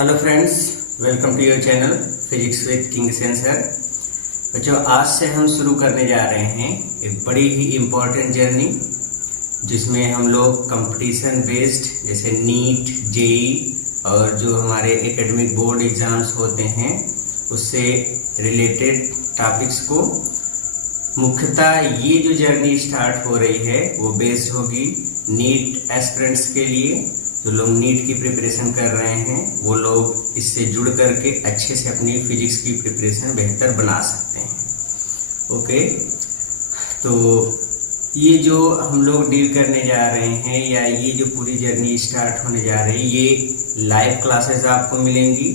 Hello friends, welcome to your channel physics with king sensor. बच्चों, आज से हम शुरू करने जा रहे हैं एक बड़ी ही इम्पोर्टेंट जर्नी जिसमें हम लोग कंपटीशन बेस्ड जैसे नीट, जेई और जो हमारे एकेडमिक बोर्ड एग्जाम्स होते हैं उससे रिलेटेड टॉपिक्स को मुख्यतः ये जो जर्नी स्टार्ट हो रही है वो बेस्ड होगी नीट एस्पिरेंट्स के लिए। जो लोग नीट की प्रिपरेशन कर रहे हैं वो लोग इससे जुड़ करके अच्छे से अपनी फिजिक्स की प्रिपरेशन बेहतर बना सकते हैं। ओके, तो ये जो हम लोग डील करने जा रहे हैं या ये जो पूरी जर्नी स्टार्ट होने जा रही है, ये लाइव क्लासेस आपको मिलेंगी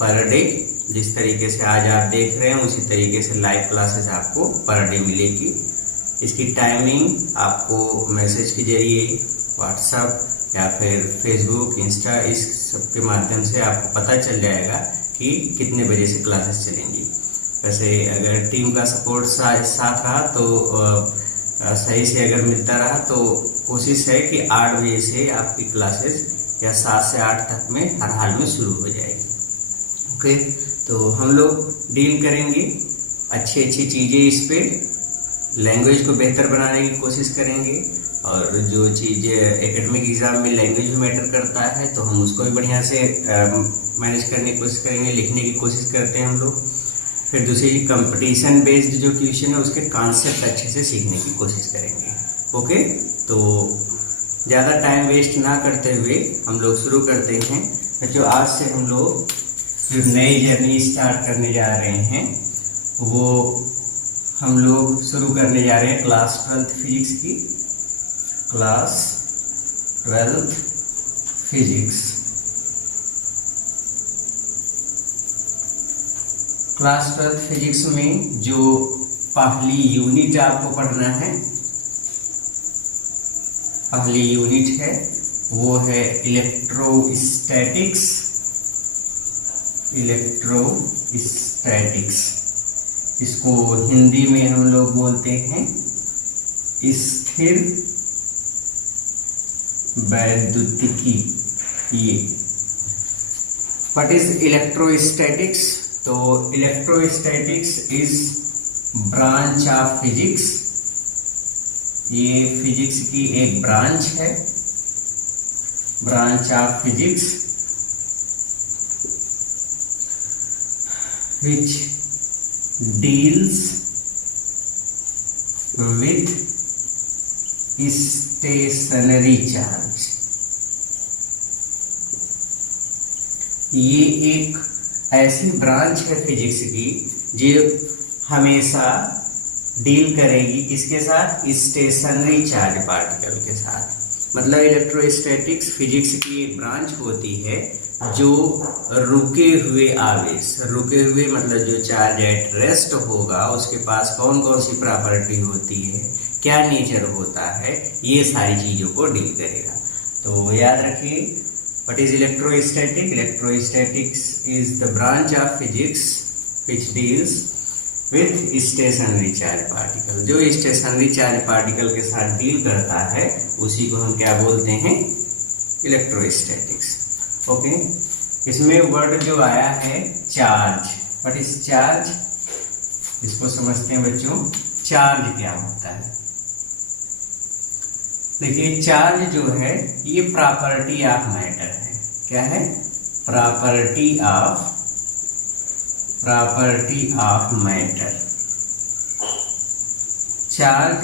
पर डे। जिस तरीके से आज आप देख रहे हैं उसी तरीके से लाइव क्लासेस आपको पर डे मिलेगी। इसकी टाइमिंग आपको मैसेज के जरिए व्हाट्सएप या फिर फेसबुक, इंस्टा, इस सब के माध्यम से आपको पता चल जाएगा कि कितने बजे से क्लासेस चलेंगी। वैसे अगर टीम का सपोर्ट साथ रहा तो सही से अगर मिलता रहा तो कोशिश है कि 8 बजे से आपकी क्लासेस या 7 से 8 तक में हर हाल में शुरू हो जाएगी। ओके, तो हम लोग डील करेंगे अच्छी अच्छी चीज़ें इस पे, लैंग्वेज को बेहतर बनाने की कोशिश करेंगे और जो चीज़ एकेडमिक एग्जाम में लैंग्वेज भी मैटर करता है तो हम उसको भी बढ़िया से मैनेज करने की कोशिश करेंगे, लिखने की कोशिश करते हैं हम लोग। फिर दूसरी कंपटीशन बेस्ड जो क्वेश्चन है उसके कॉन्सेप्ट अच्छे से सीखने की कोशिश करेंगे। ओके, तो ज़्यादा टाइम वेस्ट ना करते हुए हम लोग शुरू करते हैं। बच्चों, आज से हम लोग जो नई जर्नी स्टार्ट करने जा रहे हैं वो हम लोग शुरू करने जा रहे हैं क्लास 12th फिजिक्स की। Class 12th physics. Class 12th physics में जो पहली यूनिट आपको पढ़ना है, पहली यूनिट है वो है इलेक्ट्रोस्टैटिक्स। इलेक्ट्रोस्टैटिक्स, इसको हिंदी में हम लोग बोलते हैं स्थिर वैद्युतिकी। ये व्हाट इज इलेक्ट्रोस्टैटिक्स? तो electrostatics is branch of physics. ये फिजिक्स की एक ब्रांच है, branch of physics which deals with stationary charge। ये एक ऐसी ब्रांच है फिजिक्स की जो हमेशा डील करेगी किसके साथ? स्टेशनरी चार्ज पार्टिकल के साथ। मतलब इलेक्ट्रोस्टैटिक्स फिजिक्स की एक ब्रांच होती है जो रुके हुए आवेश, रुके हुए मतलब जो चार्ज एट रेस्ट होगा उसके पास कौन कौन सी प्रॉपर्टी होती है, क्या नेचर होता है, ये सारी चीजों को डील करेगा। तो याद रखिए, what is electrostatic? Electrostatics is the branch of physics which deals with stationary charge particle. जो स्टेशनरी चार्ज पार्टिकल के साथ डील करता है उसी को हम क्या बोलते हैं? इलेक्ट्रोस्टैटिक्स। ओके, इसमें वर्ड जो आया है चार्ज। What is charge? इसको समझते हैं बच्चों, चार्ज क्या होता है। देखिए, चार्ज जो है ये प्रॉपर्टी ऑफ मैटर है। क्या है? Property of matter. चार्ज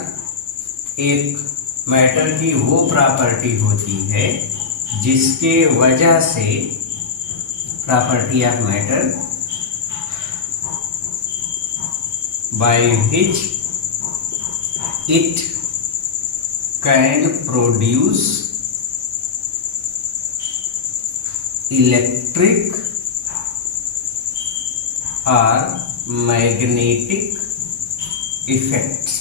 एक मैटर की वो प्रॉपर्टी होती है जिसके वजह से, property of matter by which it can produce electric और मैग्नेटिक इफेक्ट्स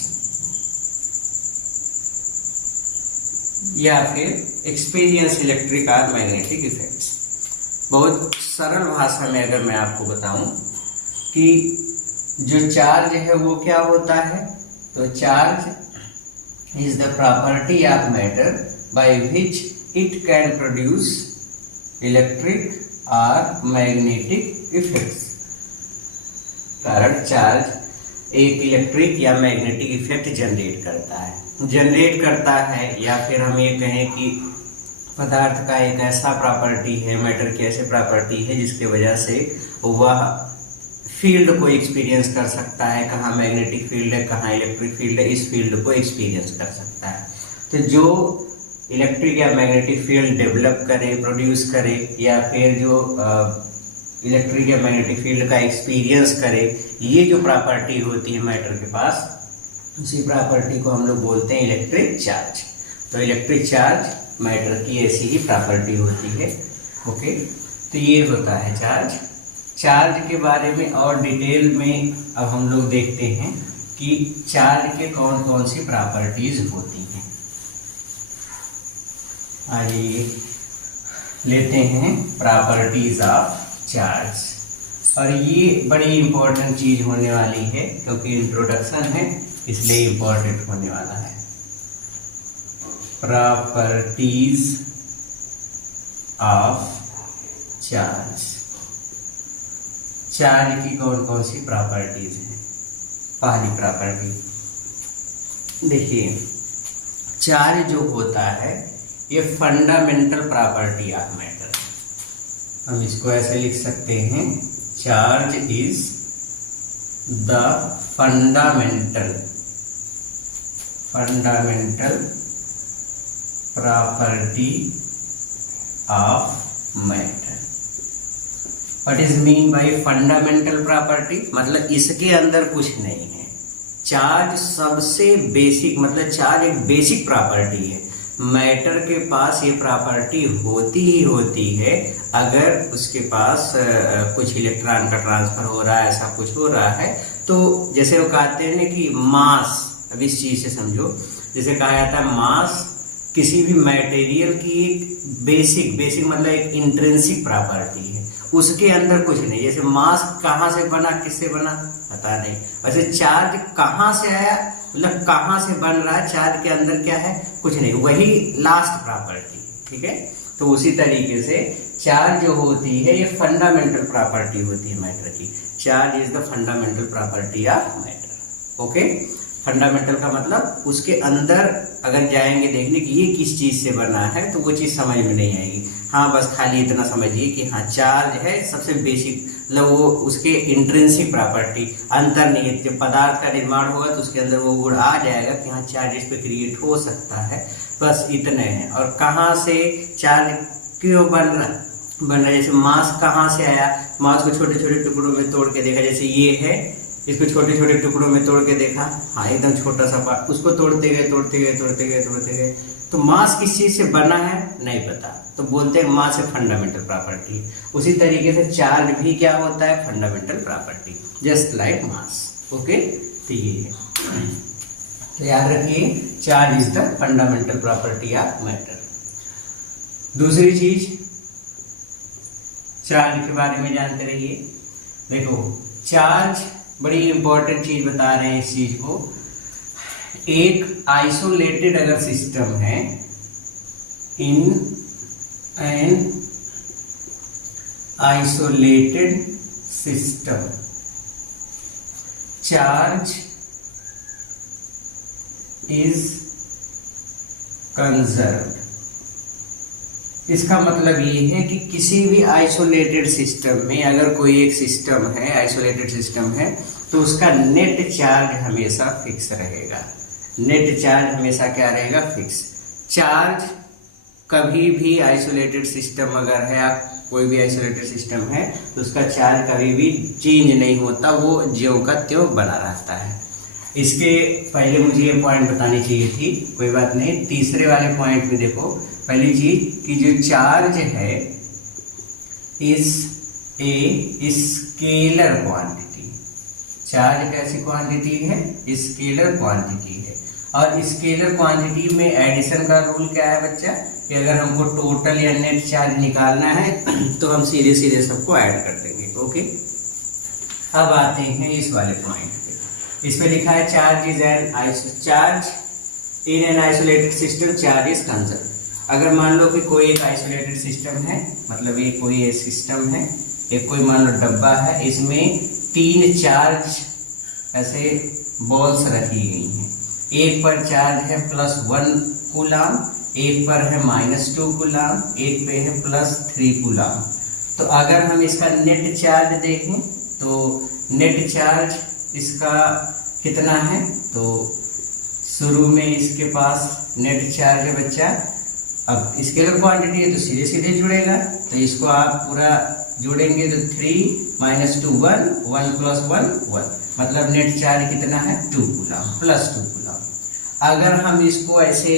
या फिर एक्सपीरियंस इलेक्ट्रिक और मैग्नेटिक इफेक्ट्स। बहुत सरल भाषा में अगर मैं आपको बताऊं कि जो चार्ज है वो क्या होता है, तो charge is the property of matter by which it can produce electric or magnetic effects. कारण चार्ज एक इलेक्ट्रिक या मैग्नेटिक इफेक्ट जनरेट करता है या फिर हम ये कहें कि पदार्थ का एक ऐसा प्रॉपर्टी है, मैटर की ऐसी प्रॉपर्टी है जिसके वजह से वह फील्ड को एक्सपीरियंस कर सकता है, कहाँ मैग्नेटिक फील्ड है कहाँ इलेक्ट्रिक फील्ड है, इस फील्ड को एक्सपीरियंस कर सकता है। तो जो इलेक्ट्रिक या मैग्नेटिक फील्ड डेवलप करे, प्रोड्यूस करे या फिर जो इलेक्ट्रिक या मैग्नेटिक फील्ड का एक्सपीरियंस करे, ये जो प्रॉपर्टी होती है मैटर के पास, उसी प्रॉपर्टी को हम लोग बोलते हैं इलेक्ट्रिक चार्ज। तो इलेक्ट्रिक चार्ज मैटर की ऐसी ही प्रॉपर्टी होती है। ओके, तो ये होता है चार्ज। चार्ज के बारे में और डिटेल में अब हम लोग देखते हैं कि चार्ज के कौन कौन सी प्रॉपर्टीज होती हैं। आइए लेते हैं प्रॉपर्टीज ऑफ चार्ज, और ये बड़ी इंपॉर्टेंट चीज होने वाली है क्योंकि इंट्रोडक्शन है इसलिए इंपॉर्टेंट होने वाला है। प्रॉपर्टीज ऑफ चार्ज, चार्ज की कौन कौन सी प्रॉपर्टीज हैं। पहली प्रॉपर्टी देखिए, चार्ज जो होता है ये फंडामेंटल प्रॉपर्टी ऑफ मैटर। हम इसको ऐसे लिख सकते हैं, charge is the fundamental property of matter. What is mean by fundamental property? मतलब इसके अंदर कुछ नहीं है। चार्ज सबसे बेसिक, मतलब चार्ज एक बेसिक प्रॉपर्टी है। मैटर के पास ये प्रॉपर्टी होती ही होती है अगर उसके पास कुछ इलेक्ट्रॉन का ट्रांसफर हो रहा है, ऐसा कुछ हो रहा है। तो जैसे वो कहते हैं ना कि मास, अब इस चीज से समझो, जैसे कहा जाता है मास किसी भी मटेरियल की एक बेसिक मतलब एक इंट्रिंसिक प्रॉपर्टी है, उसके अंदर कुछ नहीं। जैसे मास कहाँ से बना, किससे बना, पता नहीं। वैसे चार्ज कहाँ से आया, मतलब कहाँ से बन रहा है, चार्ज के अंदर क्या है, कुछ नहीं, वही लास्ट प्रॉपर्टी। ठीक है, तो उसी तरीके से चार्ज जो होती है ये फंडामेंटल प्रॉपर्टी होती है मैटर की। Charge is the fundamental property of matter. Okay, fundamental का मतलब उसके अंदर अगर जाएंगे देखने कि ये किस चीज से बना है तो वो चीज समझ में नहीं आएगी। हाँ, बस खाली इतना समझिए कि हाँ चार्ज है सबसे बेसिक, मतलब वो उसके इंट्रिंसिक प्रॉपर्टी, अंतर्निहित। जब पदार्थ का निर्माण होगा तो उसके अंदर वो गुण आ जाएगा कि हाँ चार्ज इस पे क्रिएट हो सकता है, बस इतने हैं। और कहाँ से चार्ज क्यों बन रहा है, जैसे मास कहाँ से आया, मास को छोटे छोटे टुकड़ों में तोड़ के देखा, जैसे ये है, इसको छोटे छोटे टुकड़ों में तोड़ के देखा, हाँ एकदम छोटा सा पार्ट, उसको तोड़ते गए, तो मास किस चीज से बना है नहीं पता, तो बोलते हैं मास है फंडामेंटल प्रॉपर्टी। उसी तरीके से चार्ज भी क्या होता है, fundamental property, just like mass. Okay, तो ये है, तो याद रखिए charge is the fundamental property of matter. दूसरी चीज, चार्ज के बारे में जानते रहिए। देखो, चार्ज बड़ी इंपॉर्टेंट चीज बता रहे हैं इस चीज को। एक आइसोलेटेड अगर सिस्टम है, in an isolated system, charge is conserved. इसका मतलब ये है कि किसी भी आइसोलेटेड सिस्टम में अगर कोई एक सिस्टम है, आइसोलेटेड सिस्टम है, तो उसका नेट चार्ज हमेशा फिक्स रहेगा। नेट चार्ज हमेशा क्या रहेगा, फिक्स। चार्ज कभी भी आइसोलेटेड सिस्टम अगर है, आप कोई भी आइसोलेटेड सिस्टम है तो उसका चार्ज कभी भी चेंज नहीं होता, वो ज्यों का त्यों बना रहता है। इसके पहले मुझे ये पॉइंट बतानी चाहिए थी, कोई बात नहीं। तीसरे वाले पॉइंट में देखो, पहली चीज कि जो चार्ज है is a scalar quantity. Charge कैसी क्वांटिटी है, स्केलर क्वांटिटी है। और स्केलर क्वांटिटी में एडिशन का रूल क्या है बच्चा, कि अगर हमको टोटल या नेट चार्ज निकालना है तो हम सीधे सीधे सबको ऐड कर देंगे। ओके, अब आते हैं इस वाले पॉइंट पे। इसमें लिखा है charge in an isolated system, charge is conserved. अगर मान लो कि कोई एक आइसोलेटेड सिस्टम है, मतलब ये कोई एक सिस्टम है, एक कोई मान लो डब्बा है, इसमें 3 चार्ज ऐसे बॉल्स रखी गई हैं। एक पर चार्ज है +1 कूलाम, एक पर है -2 कूलाम, एक पे है +3 कूलाम। तो अगर हम इसका नेट चार्ज देखें तो नेट चार्ज इसका कितना है, तो शुरू में इसके पास नेट चार्ज है बच्चा, अब स्केलर क्वांटिटी है तो सीधे सीधे जुड़ेगा, तो इसको आप पूरा जोड़ेंगे तो 3 - 2 1 1 + 1 1, मतलब नेट चार्ज कितना है 2 कूलाम +2 कूलाम। अगर हम इसको ऐसे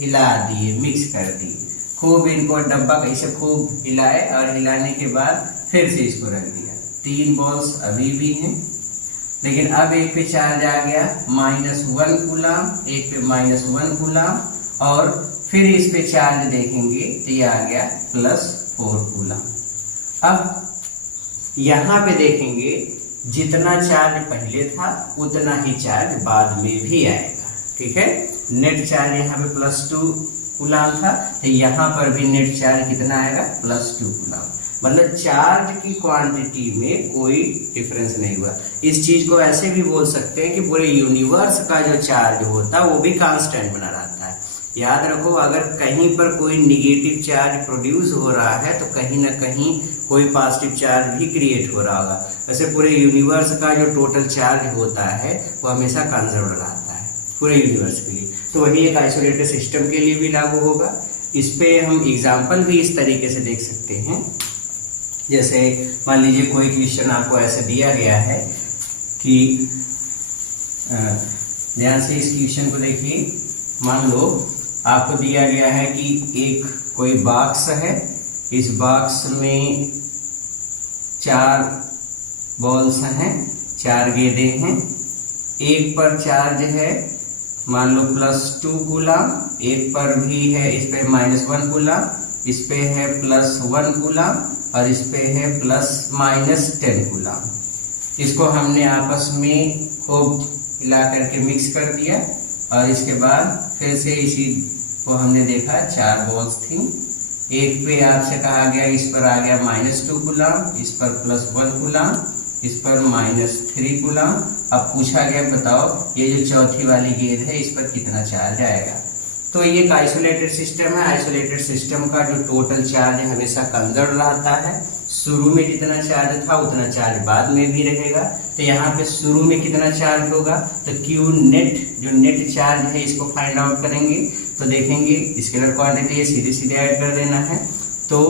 हिला दिए, मिक्स कर दिए, खूब इनको डब्बा कैसे खूब हिलाए और हिलाने के बाद फिर से इसको रख दिया, 3 बॉल्स अभी भी हैं, लेकिन अब एक पे चार्ज आ गया -1 कूलाम, एक पे -1 कूलाम, और फिर इस पे चार्ज देखेंगे तो ये आ गया +4 कूलाम। अब यहाँ पे देखेंगे जितना चार्ज पहले था उतना ही चार्ज बाद में भी आएगा, ठीक है। नेट चार्ज यहाँ पे +2 कूलाम था, तो यहाँ पर भी नेट चार्ज कितना आएगा +2 कूलाम, मतलब चार्ज की क्वांटिटी में कोई डिफरेंस नहीं हुआ। इस चीज को ऐसे भी बोल सकते हैं कि पूरे यूनिवर्स का जो चार्ज होता है वो भी कांस्टेंट बना रहता है। याद रखो, अगर कहीं पर कोई निगेटिव चार्ज प्रोड्यूस हो रहा है तो कहीं ना कहीं कोई पॉजिटिव चार्ज भी क्रिएट हो रहा होगा। वैसे पूरे यूनिवर्स का जो टोटल चार्ज होता है वो हमेशा कंजर्व रहता है पूरे यूनिवर्स के लिए। तो वही एक आइसोलेटेड सिस्टम के लिए भी लागू होगा। इस पे हम एग्जाम्पल भी इस तरीके से देख सकते हैं, जैसे मान लीजिए कोई क्वेश्चन आपको ऐसे दिया गया है कि ध्यान से इस क्वेश्चन को देखिए। मान लो आपको दिया गया है कि एक कोई बॉक्स है, इस बॉक्स में 4 बॉल्स हैं, 4 गेंदे हैं, एक पर चार्ज है मान लो +2 कूलाम, एक पर भी है, इस पे -1 कूलाम, इस पे है +1 कूलाम और इस पे है ±10 कूलाम। इसको हमने आपस में खूब हिला करके मिक्स कर दिया और इसके बाद फिर से इसी को हमने देखा 4 बॉल्स थी। एक पे आपसे कहा गया, इस पर आ गया -2 कूलाम, इस पर +1 कूलाम, इस पर -3 कूलाम। अब पूछा गया बताओ ये जो चौथी वाली गेंद है इस पर कितना चार्ज आएगा। तो ये एक आइसोलेटेड सिस्टम है। आइसोलेटेड सिस्टम का जो टोटल चार्ज है हमेशा कंजर्व रहता है। शुरू में जितना चार्ज था उतना चार्ज बाद में भी रहेगा। तो यहाँ पे शुरू में कितना चार्ज होगा, तो Q नेट, जो नेट चार्ज है इसको फाइंड आउट करेंगे। तो देखेंगे स्केलर क्वांटिटी है, सीधे सीधे ऐड कर देना है। तो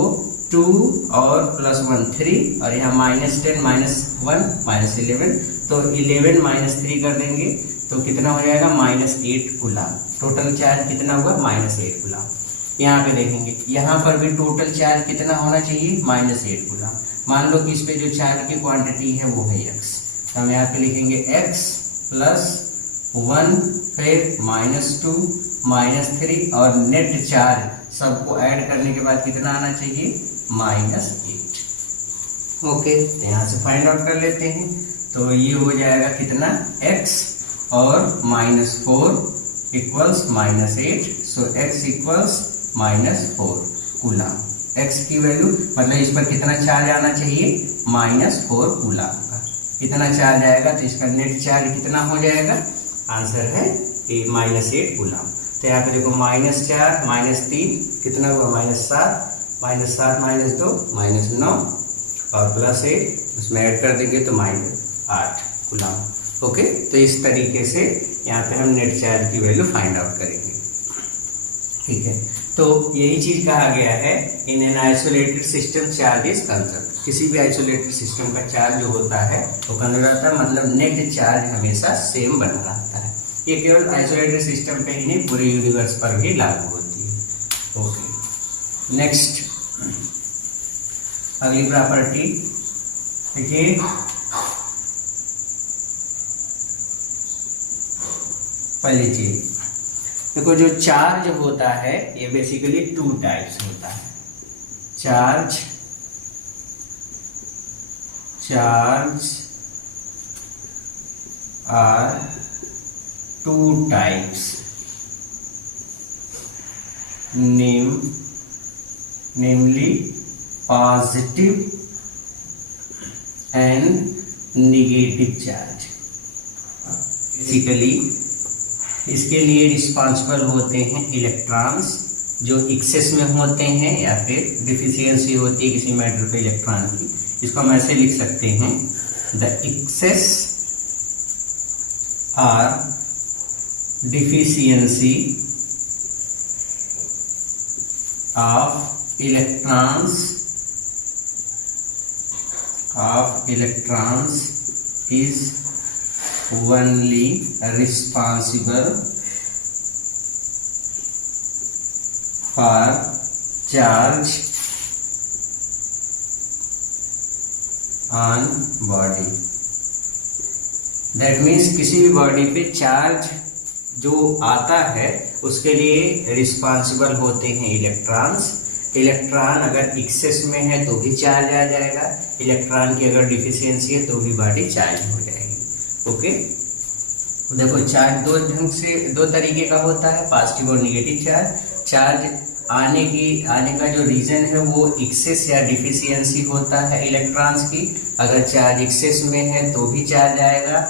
2 और +1 3 और यहाँ -10 -1 -11, तो 11 -3 कर देंगे तो कितना हो जाएगा -8 कूलाम। टोटल चार्ज कितना हुआ -8 कूलाम। यहाँ पे देखेंगे यहाँ पर भी टोटल चार्ज कितना होना चाहिए -8 कूलाम। मान लो कि इस पे जो चार्ज की क्वांटिटी है वो है x, तो हम यहाँ पे लिखेंगे x +1 फिर -2 -3 और नेट चार्ज सबको ऐड करने के बाद कितना आना चाहिए -8। ओके, तो यहाँ से फाइंड आउट कर लेते हैं। तो ये हो जाएगा कितना x और -4 इक्वल्स -8, सो x इक्वल्स -4 कूलाम। x की वैल्यू मतलब इस पर कितना चार्ज आना चाहिए -4 कूलाम का। कितना चार्ज आएगा तो इसका नेट चार्ज कितना हो जाएगा, आंसर है -8 कूलाम। तो यहाँ पे देखो -4 -3 कितना हुआ -7 -7 -2 -9 और +8 उसमें ऐड कर देंगे तो -8 कूलाम। ओके, तो इस तरीके से यहाँ पे हम नेट चार्ज की वैल्यू फाइंड आउट करेंगे। ठीक है, तो यही चीज कहा गया है in an isolated system charge is conserve. किसी भी आइसोलेटेड सिस्टम का चार्ज जो होता है वो कंजर्व रहता है, मतलब नेट चार्ज हमेशा सेम बना रहता है। ये केवल आइसोलेटेड सिस्टम पे ही नहीं पूरे यूनिवर्स पर भी लागू होती है। ओके, नेक्स्ट अगली प्रॉपर्टी देखिए, पहली चीज देखो, जो चार्ज होता है ये बेसिकली 2 टाइप्स होता है। Charge are 2 types. namely positive and negative charge। Basically इसके लिए रिस्पॉन्सिबल होते हैं इलेक्ट्रॉन्स जो एक्सेस में होते हैं या फिर डिफिशियंसी होती है किसी मैटर पे इलेक्ट्रॉन की। इसको हम ऐसे लिख सकते हैं, द एक्सेस और deficiency of electrons is only responsible for charge on body। That means किसी भी बॉडी पे चार्ज जो आता है उसके लिए रिस्पॉन्सिबल होते हैं इलेक्ट्रॉन्स। इलेक्ट्रॉन अगर एक्सेस में है तो भी चार्ज आ जाएगा, इलेक्ट्रॉन की अगर डिफिशियंसी है तो भी बॉडी चार्ज हो जाएगी। ओके, देखो चार्ज दो तरीके का होता है, पॉजिटिव और निगेटिव चार्ज। चार्ज आने का जो रीजन है वो एक्सेस या डिफिशियंसी होता है इलेक्ट्रॉन्स की। अगर चार्ज एक्सेस में है तो भी चार्ज आएगा,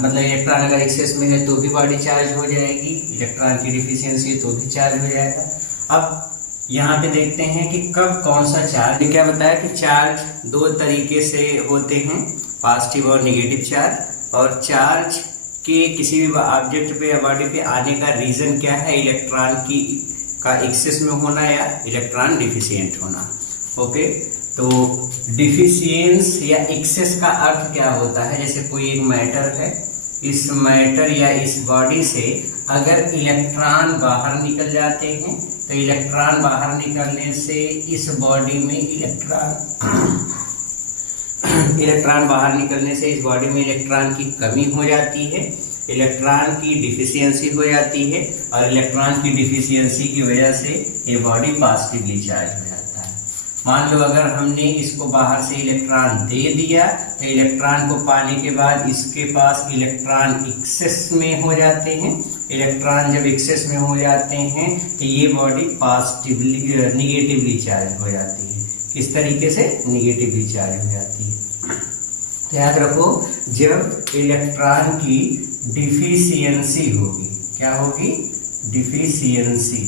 मतलब इलेक्ट्रॉन अगर एक्सेस में है तो भी बॉडी चार्ज हो जाएगी, इलेक्ट्रॉन की डिफिशियंसी तो भी चार्ज हो जाएगा। अब यहाँ पे देखते हैं कि कब कौन सा चार्ज, क्या बताया कि चार्ज दो तरीके से होते हैं, पॉजिटिव और निगेटिव चार्ज। और चार्ज के किसी भी ऑब्जेक्ट पे या बॉडी पे आने का रीजन क्या है, इलेक्ट्रॉन का एक्सेस में होना या इलेक्ट्रॉन डिफिशियंट होना। ओके, तो डिफिशियंस या एक्सेस का अर्थ क्या होता है, जैसे कोई एक मैटर है, इस मैटर या इस बॉडी से अगर इलेक्ट्रॉन बाहर निकल जाते हैं तो इलेक्ट्रॉन बाहर निकलने से इस बॉडी में इलेक्ट्रॉन बाहर निकलने से इस बॉडी में इलेक्ट्रॉन की कमी हो जाती है, इलेक्ट्रॉन की डिफिशियंसी हो जाती है, और इलेक्ट्रॉन की डिफिशियंसी की वजह से ये बॉडी पॉजिटिवली चार्ज हो जाता है। मान लो अगर हमने इसको बाहर से इलेक्ट्रॉन दे दिया तो इलेक्ट्रॉन को पाने के बाद इसके पास इलेक्ट्रॉन एक्सेस में हो जाते हैं। इलेक्ट्रॉन जब एक्सेस में हो जाते हैं तो ये बॉडी निगेटिवली चार्ज हो जाती है। किस तरीके से? निगेटिवली चार्ज हो जाती है। याद रखो, जब इलेक्ट्रॉन की डिफिशियंसी होगी, क्या होगी? डिफिशियंसी।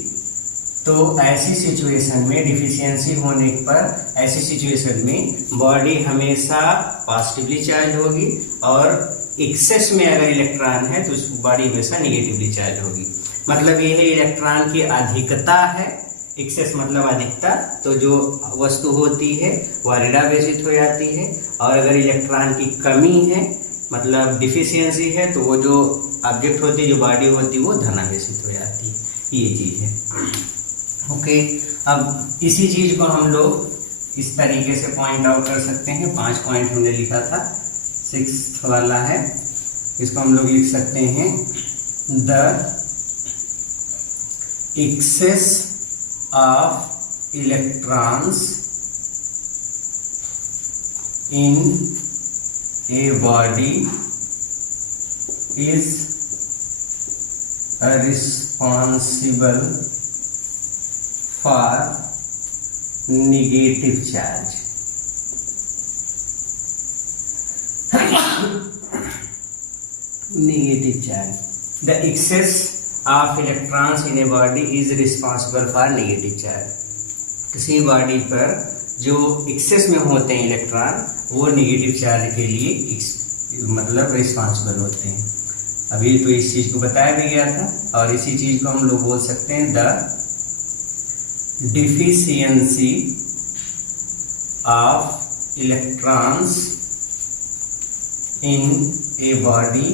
तो ऐसी सिचुएशन में, डिफिशियंसी होने पर ऐसी सिचुएशन में बॉडी हमेशा पॉजिटिवली चार्ज होगी, और एक्सेस में अगर इलेक्ट्रॉन है तो उस बॉडी हमेशा निगेटिवली चार्ज होगी। मतलब ये है इलेक्ट्रॉन की अधिकता है, एक्सेस मतलब अधिकता, तो जो वस्तु होती है वह ऋणावेशित हो जाती है, और अगर इलेक्ट्रॉन की कमी है मतलब डिफिशियंसी है तो वो जो ऑब्जेक्ट होती है, जो बॉडी होती है, वो धनावेशित हो जाती है। ये चीज है। ओके, अब इसी चीज को हम लोग इस तरीके से पॉइंट आउट कर सकते हैं। 5 पॉइंट हमने लिखा था, 6th वाला है, इसको हम लोग लिख सकते हैं, the excess of electrons in a body is responsible for negative charge। negative charge, the excess of electrons in a body is responsible for negative charge। किसी बॉडी पर जो एक्सेस में होते हैं इलेक्ट्रॉन, वो नेगेटिव चार्ज के लिए मतलब रिस्पॉन्सिबल होते हैं। अभी तो इस चीज को बताया भी गया था, और इसी चीज को हम लोग बोल सकते हैं, the deficiency of electrons in a body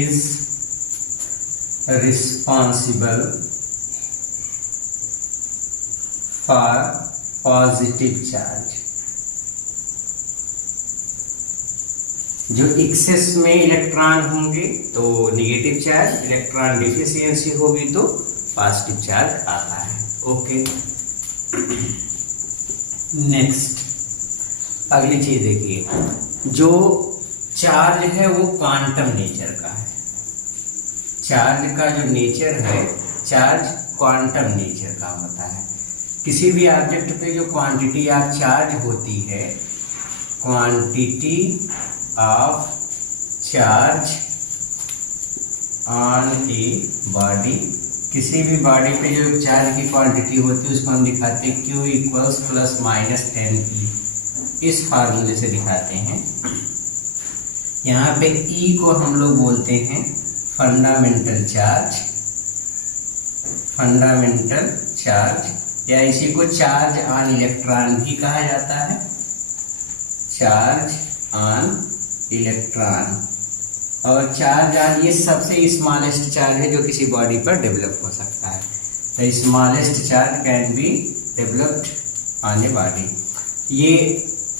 is responsible for positive charge। जो एक्सेस में इलेक्ट्रॉन होंगे तो नेगेटिव चार्ज, इलेक्ट्रॉन डिफिशियंसी होगी तो पॉजिटिव चार्ज आता है। ओके, नेक्स्ट अगली चीज देखिए, जो चार्ज है वो क्वांटम नेचर का है। चार्ज का जो नेचर है, चार्ज क्वांटम नेचर का होता है। किसी भी ऑब्जेक्ट पे जो क्वांटिटी ऑफ चार्ज होती है, quantity of charge on a body, किसी भी बॉडी पे जो चार्ज की क्वांटिटी होती है उसको हम दिखाते हैं Q equals plus minus 10E, इस फार्मूले से दिखाते हैं। यहाँ पे E को हम लोग बोलते हैं फंडामेंटल चार्ज, फंडामेंटल चार्ज, या इसी को चार्ज ऑन इलेक्ट्रॉन भी कहा जाता है, चार्ज ऑन इलेक्ट्रॉन। और चार्ज ऑन ये सबसे स्मॉलेस्ट चार्ज है जो किसी बॉडी पर डेवलप हो सकता है। The smallest charge can be developed on a body. ये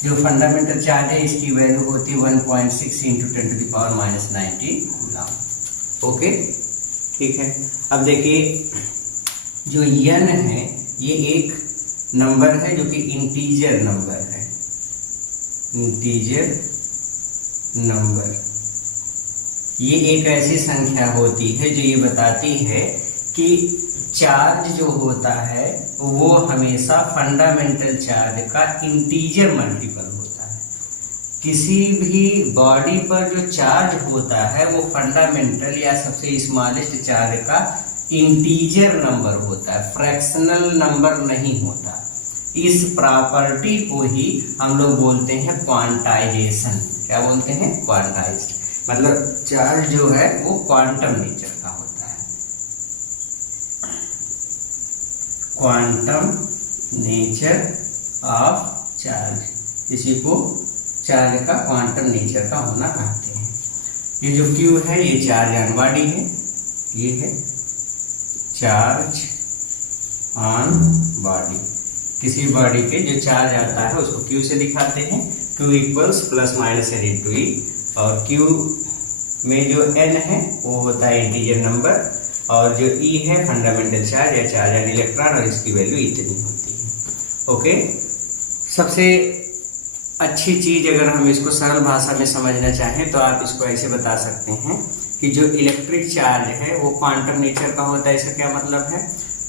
जो फंडामेंटल चार्ज है इसकी वैल्यू होती है 1.6 इंटू 10⁻⁻90 कूलम। ओके, ठीक है। अब देखिए जो n है ये एक नंबर है जो कि इंटीजर नंबर है, इंटीजर नंबर। ये एक ऐसी संख्या होती है जो ये बताती है कि चार्ज जो होता है वो हमेशा फंडामेंटल चार्ज का इंटीजर मल्टीपल होता है। किसी भी बॉडी पर जो चार्ज होता है वो फंडामेंटल या सबसे स्मॉलेस्ट चार्ज का इंटीजर नंबर होता है, फ्रैक्शनल नंबर नहीं होता। इस प्रॉपर्टी को ही हम लोग बोलते हैं क्वांटाइजेशन। क्या बोलते हैं? क्वांटाइज्ड। मतलब चार्ज जो है वो क्वांटम नेचर का होता है, क्वांटम नेचर ऑफ चार्ज। इसी को चार्ज का क्वांटम नेचर का होना कहते हैं। ये जो Q है ये चार्ज ऑन बॉडी है, ये है चार्ज ऑन बॉडी। किसी बॉडी पे जो चार्ज आता है उसको Q से दिखाते हैं, Q equals plus minus n into e. और Q में जो n है वो होता है इंटीजर नंबर, और जो E है फंडामेंटल चार्ज या चार्ज ऑन इलेक्ट्रॉन, और इसकी वैल्यू इतनी होती है। ओके, सबसे अच्छी चीज अगर हम इसको सरल भाषा में समझना चाहें तो आप इसको ऐसे बता सकते हैं कि जो इलेक्ट्रिक चार्ज है वो क्वांटम नेचर का होता है। इसका क्या मतलब है?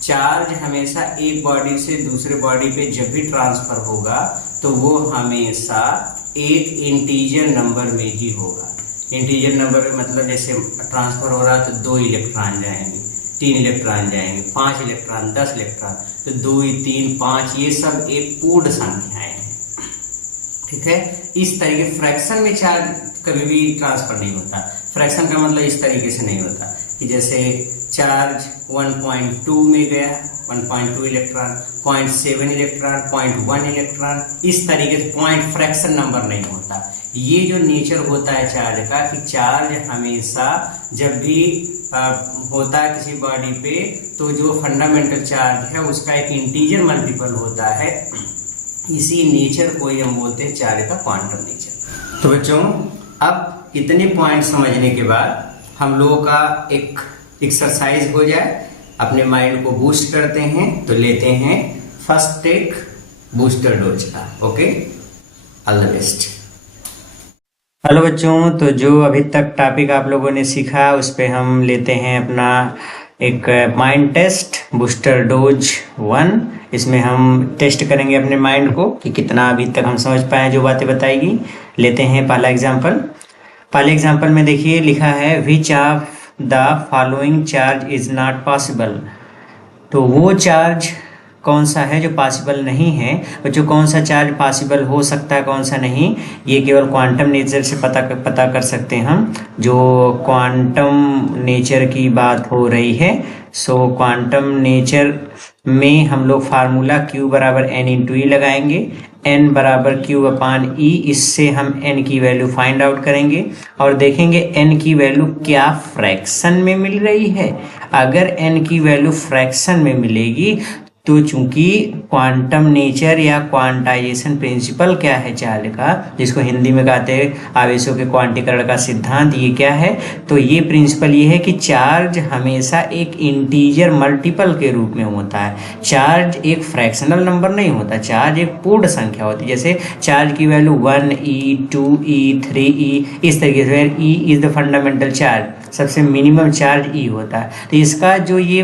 चार्ज हमेशा एक बॉडी से दूसरे बॉडी पे जब भी ट्रांसफर होगा तो वो हमेशा एक इंटीजर नंबर में ही होगा। इंटीजर नंबर में मतलब जैसे ट्रांसफर हो रहा है तो 2 इलेक्ट्रॉन जाएंगे, 3 इलेक्ट्रॉन जाएंगे, 5 इलेक्ट्रॉन, 10 इलेक्ट्रॉन, तो 2, 3, 5 ये सब एक पूर्ण संख्याएं हैं। ठीक है, इस तरीके फ्रैक्शन में चार्ज कभी भी ट्रांसफर नहीं होता। फ्रैक्शन का मतलब इस तरीके से नहीं होता कि जैसे चार्ज 1.2 में गया, 1.2 इलेक्ट्रॉन, 0.7 इलेक्ट्रॉन, 0.1 इलेक्ट्रॉन, इस तरीके से पॉइंट फ्रैक्शन नंबर नहीं होता। ये जो नेचर होता है चार्ज का कि चार्ज हमेशा जब भी होता है किसी बॉडी पे तो जो फंडामेंटल चार्ज है उसका एक इंटीजर मल्टीपल होता है। इसी नेचर को ही हम बोलते हैं चार्ज का क्वांटम नेचर। तो बच्चों अब इतने पॉइंट समझने के बाद हम लोगों का एक एक्सरसाइज हो जाए, अपने माइंड को बूस्ट करते हैं। तो लेते हैं फर्स्ट टेक बूस्टर डोज का। Okay, all the best. Hello बच्चों, तो जो अभी तक टॉपिक आप लोगों ने सीखा उस पे हम लेते हैं अपना एक माइंड टेस्ट, बूस्टर डोज 1। इसमें हम टेस्ट करेंगे अपने माइंड को कि कितना अभी तक हम समझ पाए जो बातें बताएगी। लेते हैं पहला एग्जाम्पल। पहले एग्जाम्पल में देखिए लिखा है which of the following charge is not possible. तो वो चार्ज कौन सा है जो पॉसिबल नहीं है, और जो कौन सा चार्ज पॉसिबल हो सकता है कौन सा नहीं, ये केवल क्वांटम नेचर से पता कर सकते हैं हम। जो क्वांटम नेचर की बात हो रही है, सो क्वांटम नेचर में हम लोग फार्मूला Q बराबर n इंटू ई लगाएंगे, n बराबर Q अपान ई। इससे हम n की वैल्यू फाइंड आउट करेंगे और देखेंगे n की वैल्यू क्या फ्रैक्शन में मिल रही है। अगर n की वैल्यू फ्रैक्शन में मिलेगी तो चूंकि क्वांटम नेचर या क्वांटाइजेशन प्रिंसिपल क्या है चार्ज का, जिसको हिंदी में कहते हैं आवेशों के क्वांटीकरण का सिद्धांत, ये क्या है? तो ये प्रिंसिपल ये है कि चार्ज हमेशा एक इंटीजर मल्टीपल के रूप में होता है। चार्ज एक फ्रैक्शनल नंबर नहीं होता, चार्ज एक पूर्ण संख्या होती है। जैसे चार्ज की वैल्यू 1e, 2e, 3e, इस तरीके से E is the fundamental charge, सबसे मिनिमम चार्ज E होता है। तो इसका जो ये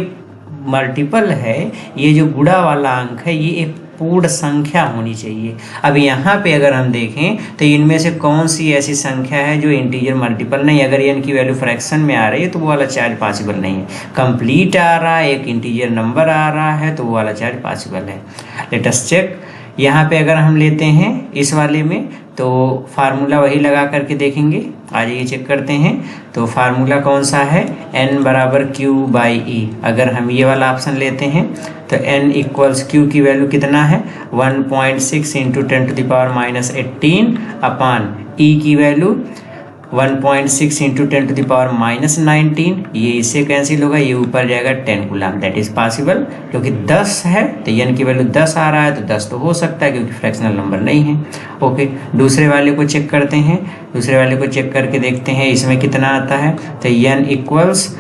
मल्टीपल है, ये जो गुणा वाला अंक है, ये एक पूर्ण संख्या होनी चाहिए। अब यहाँ पे अगर हम देखें तो इनमें से कौन सी ऐसी संख्या है जो इंटीजर मल्टीपल नहीं, अगर n की वैल्यू फ्रैक्शन में आ रही है तो वो वाला चार्ज पॉसिबल नहीं है। कंप्लीट आ रहा है, एक इंटीजर नंबर आ रहा है तो वो वाला चार्ज पॉसिबल है। Let us check. यहाँ पे अगर हम लेते हैं इस वाले में तो फार्मूला वही लगा करके देखेंगे। आ जाइए चेक करते हैं। तो फार्मूला कौन सा है, n बराबर q/e। अगर हम ये वाला ऑप्शन लेते हैं तो n इक्वल्स q की वैल्यू कितना है 1.6 इंटू 10⁻18 अपान e की वैल्यू 1.6 इंटू 10⁻19। ये इससे कैंसिल होगा, ये ऊपर जाएगा 10 कूलम। दैट इज पॉसिबल, क्योंकि 10 है तो n की वैल्यू 10 आ रहा है तो 10 तो हो सकता है क्योंकि फ्रैक्शनल नंबर नहीं है। ओके, दूसरे वाले को चेक करते हैं। दूसरे वाले को चेक करके देखते हैं इसमें कितना आता है। तो n इक्वल्स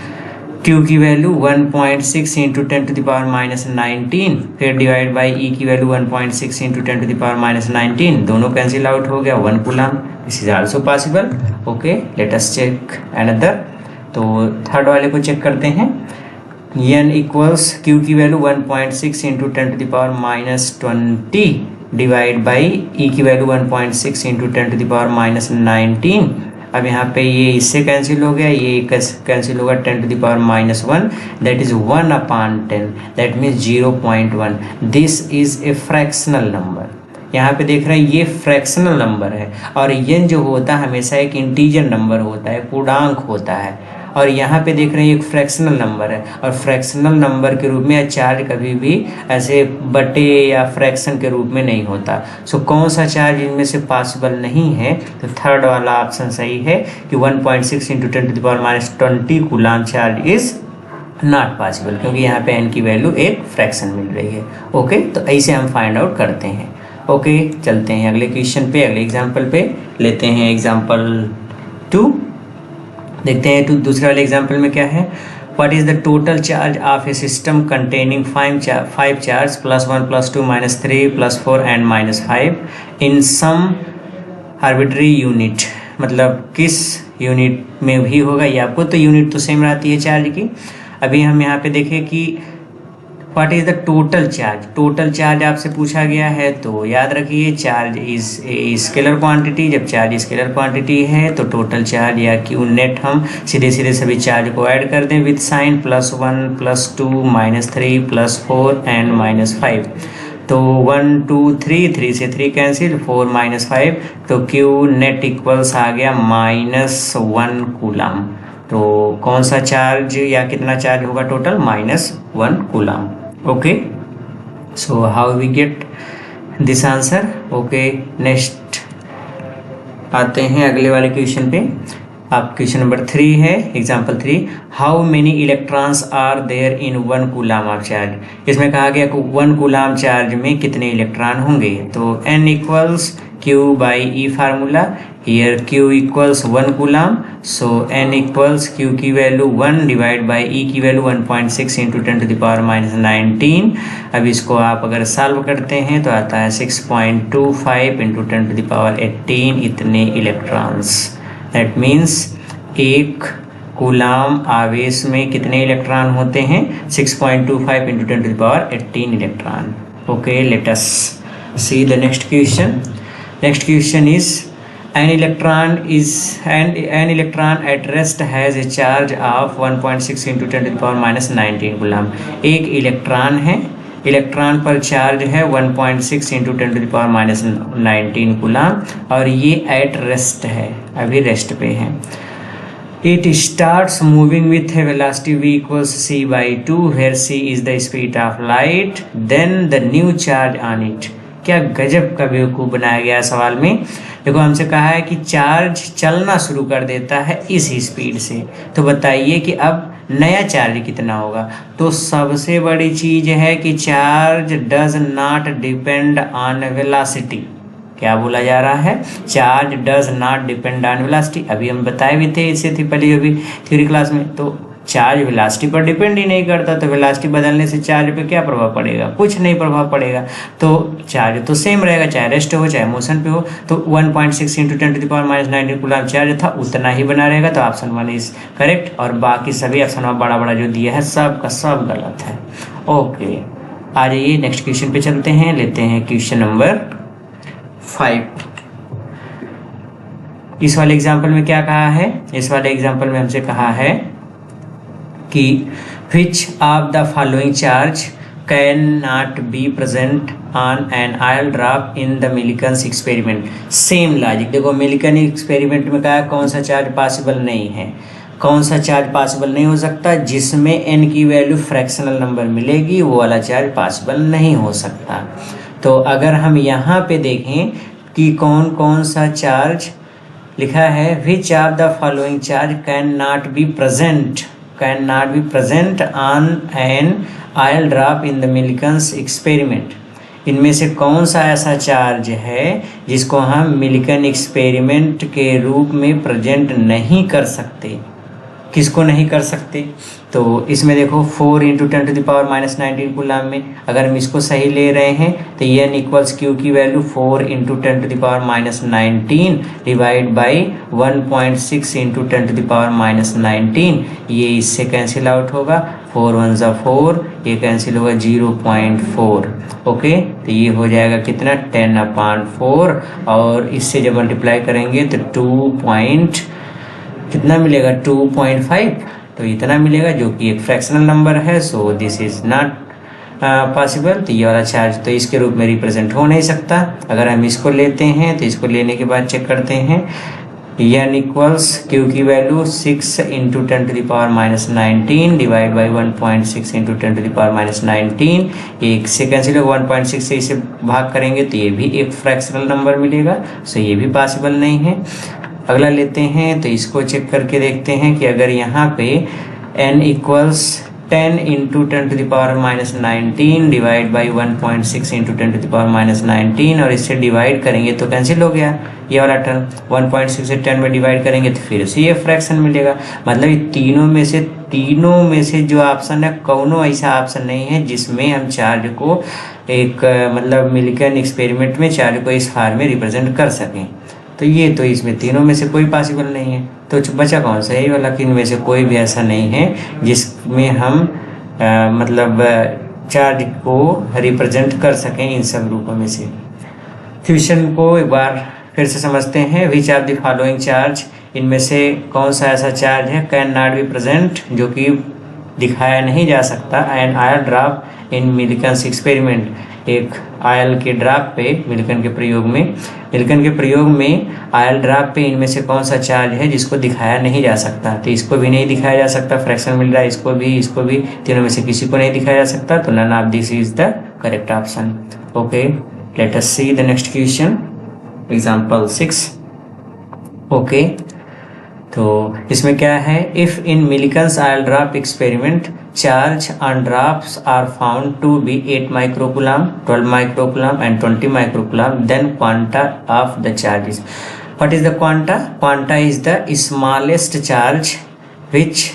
q की वैल्यू 1.6 इंटू 10⁻19, फिर डिवाइड बाई e की वैल्यू 1.6 इंटू 10⁻19, दोनों कैंसिल आउट हो गया 1 coulomb. This is also possible. Okay, let us check another. तो थर्ड वाले को चेक करते हैं। n इक्वल्स q की value 1.6 into 10⁻20 divide by e की वैल्यू 1.6 इंटू 10⁻19। अब यहाँ पे ये इससे कैंसिल हो गया, ये कैंसिल होगा 10⁻1, that is 1 upon 10, that means 0.1। This is a fractional number. यहाँ पे देख रहे हैं ये फ्रैक्शनल नंबर है, और n जो होता है हमेशा एक इंटीजर नंबर होता है, पूर्णांक होता है। और यहाँ पे देख रहे हैं एक फ्रैक्शनल नंबर है, और फ्रैक्शनल नंबर के रूप में चार्ज कभी भी ऐसे बटे या फ्रैक्शन के रूप में नहीं होता। सो कौन सा चार्ज इनमें से पॉसिबल नहीं है, तो थर्ड वाला ऑप्शन सही है कि 1.6 into 10⁻20 coulomb charge is not possible, क्योंकि यहाँ पे n की वैल्यू एक फ्रैक्शन मिल रही है। ओके, तो ऐसे हम फाइंड आउट करते हैं। ओके, चलते हैं अगले क्वेश्चन पे, अगले एग्जाम्पल पे। लेते हैं एग्जाम्पल 2। देखते हैं दूसरे वाले एग्जाम्पल में क्या है। What is the total charge of a system containing 5 charge +1 +2 -3 +4 and -5 in some arbitrary unit. मतलब किस यूनिट में भी होगा ये आपको, तो यूनिट तो सेम रहती है चार्ज की। अभी हम यहाँ पे देखें कि what is the total charge. Total charge आपसे पूछा गया है, तो याद रखिए charge is a scalar quantity. जब चार्ज स्केलर क्वांटिटी है तो टोटल चार्ज या क्यू नेट हम सीधे सीधे सभी चार्ज को ऐड कर दें विद साइन +1 +2 -3 +4 एंड -5। तो 1 2 3 से 3 कैंसिल, 4 -5, तो क्यू नेट इक्वल्स आ गया -1 कूलम। तो कौन सा चार्ज या कितना चार्ज होगा total, -1 coulomb. Okay, so how we get this answer. Okay, next आते हैं अगले वाले क्वेश्चन पे। आप क्वेश्चन नंबर 3 है, example 3। How many electrons are there in 1 coulomb of charge. इसमें कहा गया कि 1 कूलम चार्ज में कितने इलेक्ट्रॉन होंगे। तो n equals q/e formula. Here q equals 1 coulomb, so n equals q की वैल्यू 1 डिवाइड बाई e की वैल्यू 1.6 इंटू 10⁻19। अब इसको आप अगर सॉल्व करते हैं तो आता है 6.25 इंटू 10⁻18 इतने इलेक्ट्रॉन्स। दैट मीन्स एक कूलम आवेश में कितने इलेक्ट्रॉन होते हैं, 6.25 into 10⁻18 electron. Okay, let us see the next question. Next question is an electron at rest has a charge of 1.6 into 10⁻19 coulomb. एक इलेक्ट्रॉन है, इलेक्ट्रॉन पर चार्ज है 1.6 इंटू 10⁻19 कूलम, और ये एट रेस्ट है, अभी रेस्ट पे है। It starts moving with a velocity v equals c/2 where c is the speed of light, then the new charge on it। क्या गजब का बेवकूफ़ बनाया गया सवाल में। देखो हमसे कहा है कि चार्ज चलना शुरू कर देता है इस स्पीड से, तो बताइए कि अब नया चार्ज कितना होगा। तो सबसे बड़ी चीज़ है कि charge does not depend on velocity. क्या बोला जा रहा है, charge does not depend on velocity. अभी हम बताए भी थे, इससे थी पहले अभी थ्योरी क्लास में। तो चार्ज वेलोसिटी पर डिपेंड ही नहीं करता, तो वेलोसिटी बदलने से चार्ज पे क्या प्रभाव पड़ेगा? कुछ नहीं प्रभाव पड़ेगा। तो चार्ज तो सेम रहेगा, चाहे रेस्ट हो चाहे मोशन पे हो। तो 1.6 × 10⁻⁹ कूलम चार्ज था, उतना ही बना रहेगा। तो ऑप्शन 1 इज करेक्ट, और बाकी सभी ऑप्शन में बड़ा बड़ा जो दिया है सब का सब गलत है। ओके, आ जाइए नेक्स्ट क्वेश्चन पे चलते हैं। लेते हैं क्वेश्चन नंबर 5। इस वाले एग्जाम्पल में क्या कहा है? इस वाले एग्जाम्पल में हमसे कहा है कि which of the following charge cannot be present on an oil drop in the Millikan's experiment? Same logic देखो, मिलिकन एक्सपेरिमेंट में कहा कौन सा चार्ज पॉसिबल नहीं है, कौन सा चार्ज पॉसिबल नहीं हो सकता? जिसमें n की वैल्यू फ्रैक्शनल नंबर मिलेगी वो वाला चार्ज पॉसिबल नहीं हो सकता। तो अगर हम यहाँ पे देखें कि कौन कौन सा चार्ज लिखा है, which of the following charge can not be present on an oil drop in the Millikan's experiment. इनमें से कौन सा ऐसा चार्ज है जिसको हम मिलिकन एक्सपेरिमेंट के रूप में प्रेजेंट नहीं कर सकते? किसको नहीं कर सकते? तो इसमें देखो 4 × 10⁻⁹ कूलम में अगर हम इसको सही ले रहे हैं तो n = q की वैल्यू 4 × 10⁻⁹ डिवाइड बाई 1.6 × 10⁻⁹, ये इससे कैंसिल आउट होगा। 4 × 1 = 4, ये कैंसिल होगा 0.4। ओके, तो ये हो जाएगा कितना? 10/4, और इससे जब मल्टीप्लाई करेंगे तो कितना मिलेगा? 2.5। तो इतना मिलेगा जो कि एक फ्रैक्शनल नंबर है। So this is not possible. तो ये वाला चार्ज तो इसके रूप में रिप्रेजेंट हो नहीं सकता। अगर हम इसको लेते हैं तो इसको लेने के बाद चेक करते हैं, n = q की वैल्यू 6 × 10⁻⁹ डिवाइड बाई 1.6 × 10⁻⁹, एक से कैंसिल होगा, 1.6 से इसे भाग करेंगे तो ये भी एक फ्रैक्शनल नंबर मिलेगा। सो ये भी पॉसिबल नहीं है। अगला लेते हैं तो इसको चेक करके देखते हैं कि अगर यहाँ पे n = 10 × 10⁻⁹ डिवाइड बाई 1.6 × 10⁻⁹, और इससे डिवाइड करेंगे तो कैंसिल हो गया ये वाला टर्म। 1.6 से 10 में डिवाइड करेंगे तो फिर से ये फ्रैक्शन मिलेगा। मतलब तीनों में से जो ऑप्शन है, कौनो ऐसा ऑप्शन नहीं है जिसमें हम चार्ज को एक मतलब मिलिकन एक्सपेरिमेंट में चार्ज को इस फॉर्म में रिप्रेजेंट कर सकें। तो ये तो इसमें तीनों में से कोई पॉसिबल नहीं है। तो बचा कौन सा? ये वाला कि इनमें से कोई भी ऐसा नहीं है जिसमें हम मतलब चार्ज को रिप्रेजेंट कर सकें इन सब रूपों में से। क्वेश्चन को एक बार फिर से समझते हैं। Which of the following charge, इनमें से कौन सा ऐसा चार्ज है कैन नॉट बी प्रेजेंट, जो कि दिखाया नहीं जा सकता an oil drop in Millikan's experiment, एक आयल के ड्रॉप पे मिलिकन के प्रयोग में आयल ड्रॉप पे इनमें से कौन सा चार्ज है जिसको दिखाया नहीं जा सकता? तो इसको भी नहीं दिखाया जा सकता, फ्रैक्शन मिल रहा है, इसको भी, तीनों में से किसी को नहीं दिखाया जा सकता। तो none of this is the correct option. Okay, let us see the next question, example 6। Okay, तो इसमें क्या है? If in Millikan's oil drop experiment charge on drops are found to be 8 microcoulomb, 12 microcoulomb and 20 microcoulomb, then quanta of the charges. What is the quanta? Quanta is the smallest charge which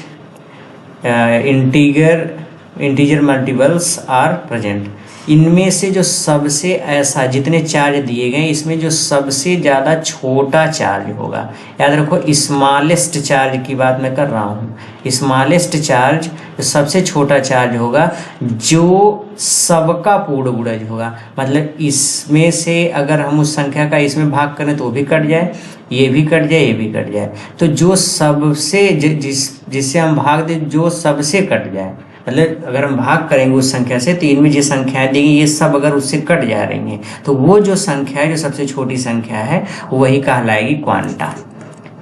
integer multiples are present. इनमें से जो सबसे ऐसा, जितने charge दिए गए इसमें जो सबसे ज़्यादा छोटा चार्ज होगा, याद रखो स्मॉलेस्ट चार्ज की बात मैं कर रहा हूँ। स्मॉलेस्ट चार्ज जो सबसे छोटा चार्ज होगा, जो सबका पूर्ण होगा। मतलब इसमें से अगर हम उस संख्या का इसमें भाग करें तो वो भी कट जाए, ये भी कट जाए, ये भी कट जाए। तो जो सबसे जिससे हम भाग दें, जो सबसे कट जाए, मतलब अगर हम भाग करेंगे उस संख्या से तो इनमें जो संख्याएं देंगी ये सब अगर उससे कट जा रही हैं तो वो जो संख्या है, जो सबसे छोटी संख्या है, वही कहलाएगी क्वांटा।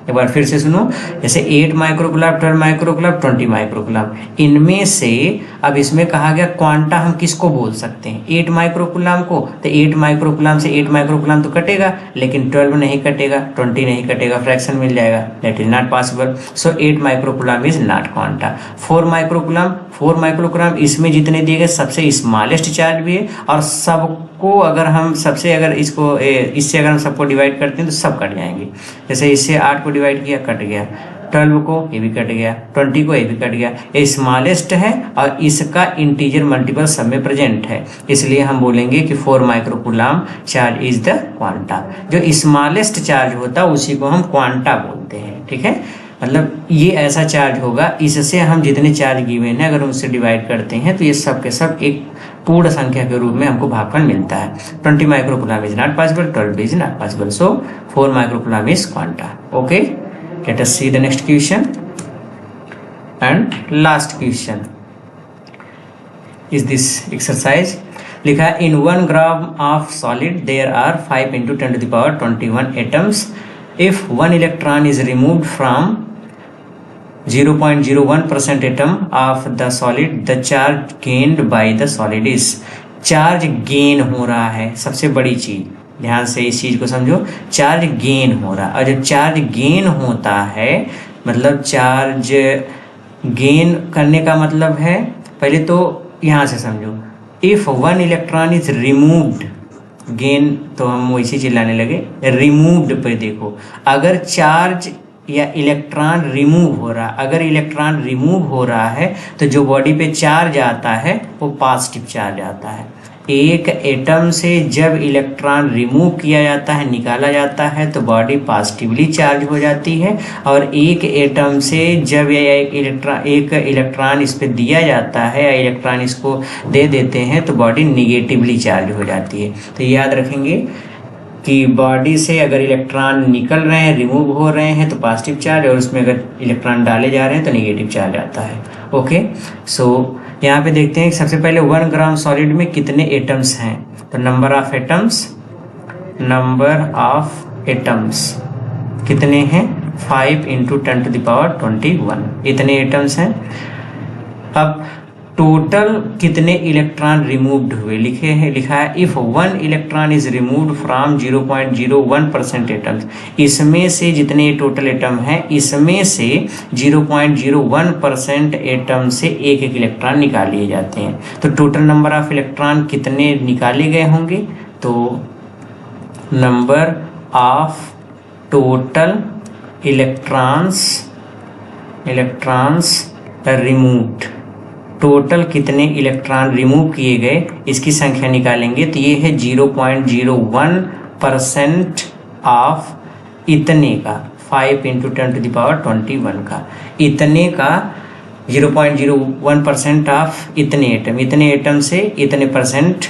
एक बार फिर से सुनो, जैसे 8 माइक्रोकूलम, 12 माइक्रोकूलम, 20 माइक्रोकूलम, इनमें से अब इसमें कहा गया क्वांटा हम किसको बोल सकते हैं? 8 माइक्रोकूलम को। तो 8 माइक्रोकूलम से 8 माइक्रोकूलम तो कटेगा, लेकिन 12 नहीं कटेगा, 20 नहीं कटेगा, फ्रैक्शन मिल जाएगा। That is not possible. So 8 microcoulomb is not quanta. 4 microcoulomb इसमें जितने दिए गए सबसे स्मॉलेस्ट चार्ज भी है, और सबको अगर हम सबसे अगर इससे अगर हम सबको डिवाइड करते हैं तो सब कट जाएंगे। जैसे इससे 8 को डिवाइड किया, कट गया, 12 को ये भी कट गया, 20 को ये भी कट गया। ये स्मॉलेस्ट है और इसका इंटीजर मल्टीपल सब में प्रेजेंट है, इसलिए हम बोलेंगे कि 4 microcoulomb charge is the quanta. जो स्मॉलेस्ट चार्ज होता है उसी को हम क्वांटा बोलते हैं, ठीक है। मतलब ये ऐसा चार्ज होगा, इससे हम जितने चार्ज गिवन है अगर उससे डिवाइड करते हैं तो ये सब के सब एक पूर्ण संख्या के रूप में हमको भागफल मिलता है। 20 microcoulomb is not possible, 12 is not possible, so 4 microcoulomb is quanta. Okay, let us see the next question and last question is this exercise. लिखा है in 1 gram of solid there are 5 × 10⁻21 atoms. If 1 electron is removed from 0.01% atom of the solid, the charge gained by the solid is। Charge gain हो रहा है, सबसे बड़ी चीज, ध्यान से इस चीज को समझो, चार्ज गेन हो रहा है। और जब चार्ज गेन होता है मतलब चार्ज गेन करने का मतलब है, पहले तो यहाँ से समझो, if 1 electron is removed, gain तो हम वैसे चिल्लाने लगे, रिमूव्ड पे देखो, अगर चार्ज या इलेक्ट्रॉन रिमूव हो रहा, अगर इलेक्ट्रॉन रिमूव हो रहा है तो जो बॉडी पे चार्ज आता है वो पॉजिटिव चार्ज आता है। एक एटम से जब इलेक्ट्रॉन रिमूव किया जाता है, निकाला जाता है, तो बॉडी पॉजिटिवली चार्ज हो जाती है। और एक एटम से जब एक इलेक्ट्रॉन इस पे दिया जाता है या इलेक्ट्रॉन इसको दे देते हैं तो बॉडी निगेटिवली चार्ज हो जाती है। तो याद रखेंगे कि बॉडी से अगर इलेक्ट्रॉन निकल रहे हैं, रिमूव हो रहे हैं तो पॉजिटिव चार्ज, और उसमें अगर इलेक्ट्रॉन डाले जा रहे हैं तो नेगेटिव चार्ज आता है। ओके, सो यहाँ पे देखते हैं सबसे पहले 1 ग्राम सॉलिड में कितने एटम्स हैं। तो नंबर ऑफ एटम्स कितने हैं, 5 × 10⁻21 इतने एटम्स हैं। अब टोटल कितने इलेक्ट्रॉन रिमूव्ड हुए लिखा है if 1 electron is removed from 0.01% atoms. इसमें से जितने टोटल एटम हैं इसमें से 0.01% एटम से एक इलेक्ट्रॉन निकाल लिए जाते हैं। तो टोटल नंबर ऑफ इलेक्ट्रॉन कितने निकाले गए होंगे, तो number of total electrons removed, total कितने इलेक्ट्रॉन रिमूव किए गए इसकी संख्या निकालेंगे तो ये है 0.01% ऑफ इतने का, 5 × 10⁻21 का, इतने का 0.01% ऑफ इतने एटम से इतने परसेंट,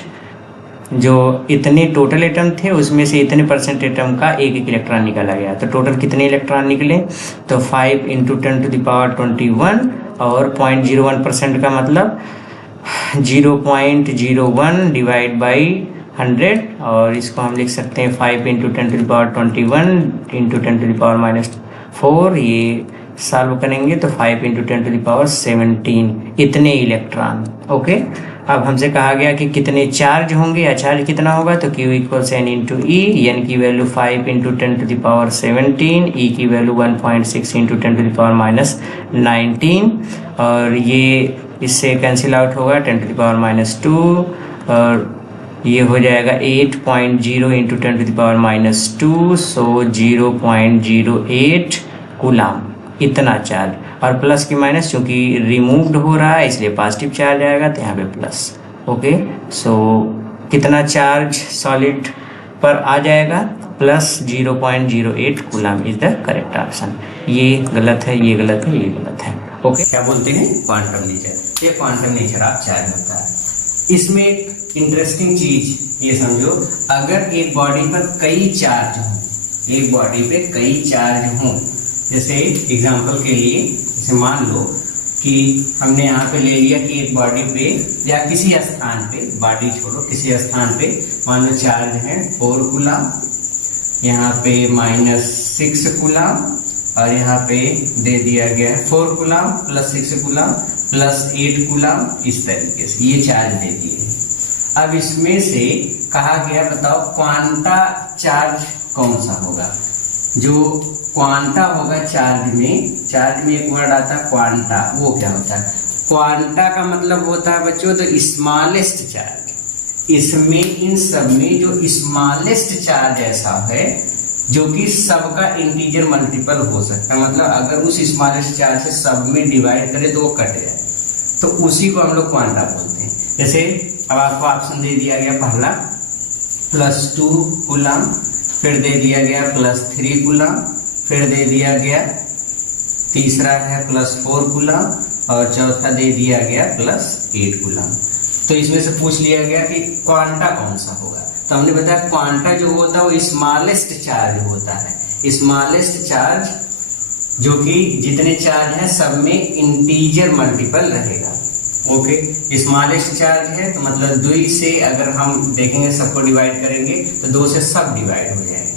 जो इतने टोटल एटम थे उसमें से इतने परसेंट एटम का एक इलेक्ट्रॉन निकाला गया। तो टोटल कितने इलेक्ट्रॉन निकले, तो 5 × 10⁻21 और 0.01% का मतलब 0.01 डिवाइड बाई 100, और इसको हम लिख सकते हैं 5 × 10⁻21 × 10⁻⁴। ये सॉल्व करेंगे तो 5 × 10⁻17 इतने इलेक्ट्रॉन। ओके, अब हमसे कहा गया कि कितने चार्ज होंगे या चार्ज कितना होगा, तो Q = N × E, N की वैल्यू 5 × 10⁻17, E की वैल्यू 1.6 × 10⁻19, और ये इससे कैंसिल आउट होगा 10⁻2, और ये हो जाएगा 8.0 × 10⁻2, सो 0.08 कूलम इतना चार्ज। और प्लस की माइनस, क्योंकि रिमूव्ड हो रहा है इसलिए पॉजिटिव चार्ज आएगा तो यहाँ पे प्लस। ओके, सो कितना चार्ज सॉलिड पर आ जाएगा, plus 0.08 coulomb is the correct option. ये गलत है, ये गलत है, ये गलत है। ओके, क्या बोलते हैं, क्वांटम नेचर। ये क्वांटम नेचर ऑफ चार्ज होता है। इसमें एक इंटरेस्टिंग चीज ये समझो, अगर एक बॉडी पर कई चार्ज हों, एक बॉडी पे कई चार्ज हों, जैसे एग्जांपल के लिए जैसे मान लो कि हमने यहाँ पे ले लिया कि एक बॉडी पे या किसी स्थान पे, बॉडी छोड़ो, किसी स्थान पे मान लो चार्ज है 4 कूलम, यहाँ पे -6 कूलम, और यहाँ पे दे दिया गया है 4 कूलम + 6 कूलम + 8 कूलम, इस तरीके से ये चार्ज दे दिए हैं। अब इसमें से कहा गया बताओ क्वांटा चार्ज कौन सा होगा। जो क्वांटा होगा चार्ज में एक वर्ड आता है क्वांटा, वो क्या होता है, क्वांटा का मतलब होता है बच्चों द स्मॉलेस्ट चार्ज। इसमें इन सब में जो स्मॉलेस्ट चार्ज ऐसा है जो कि सबका इंटीजर मल्टीपल हो सकता है, मतलब अगर उस स्मॉलेस्ट चार्ज से सब में डिवाइड करें तो वो कट जाए, तो उसी को हम लोग क्वांटा बोलते हैं। जैसे अब आपको ऑप्शन दे दिया गया पहला +2 कूलम, फिर दे दिया गया +3 कूलम, फिर दे दिया गया तीसरा है +4 कूलम और चौथा दे दिया गया +8 कूलम। तो इसमें से पूछ लिया गया कि क्वांटा कौन सा होगा, तो हमने बताया क्वांटा जो होता है वो स्मॉलेस्ट चार्ज होता है। स्मॉलेस्ट चार्ज जो कि जितने चार्ज हैं सब में इंटीजर मल्टीपल रहेगा। ओके, स्मॉलेस्ट चार्ज है तो मतलब 2 से अगर हम देखेंगे सबको डिवाइड करेंगे तो 2 से सब डिवाइड हो जाएंगे,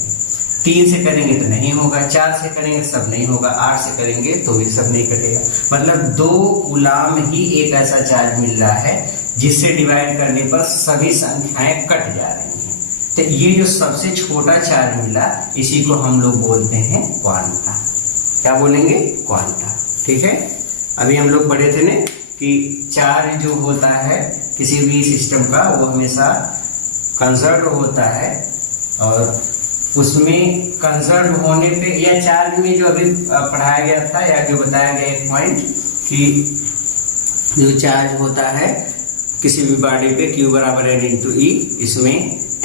3 से करेंगे तो नहीं होगा, 4 से करेंगे सब नहीं होगा, 8 से करेंगे तो भी सब नहीं कटेगा। मतलब 2 कूलम ही एक ऐसा चार्ज मिल रहा है जिससे डिवाइड करने पर सभी संख्याएं कट जा रही हैं। तो ये जो सबसे छोटा चार्ज मिला इसी को हम लोग बोलते हैं क्वांटा। क्या बोलेंगे? क्वांटा। ठीक है, अभी हम लोग पढ़े थे ना कि चार्ज जो होता है किसी भी सिस्टम का वो हमेशा कंजर्व होता है, और उसमें कंजर्व होने पे या चार्ज में जो अभी पढ़ाया गया था या जो बताया गया एक पॉइंट कि जो चार्ज होता है किसी भी बॉडी पे Q बराबर N इंटू ई, इसमें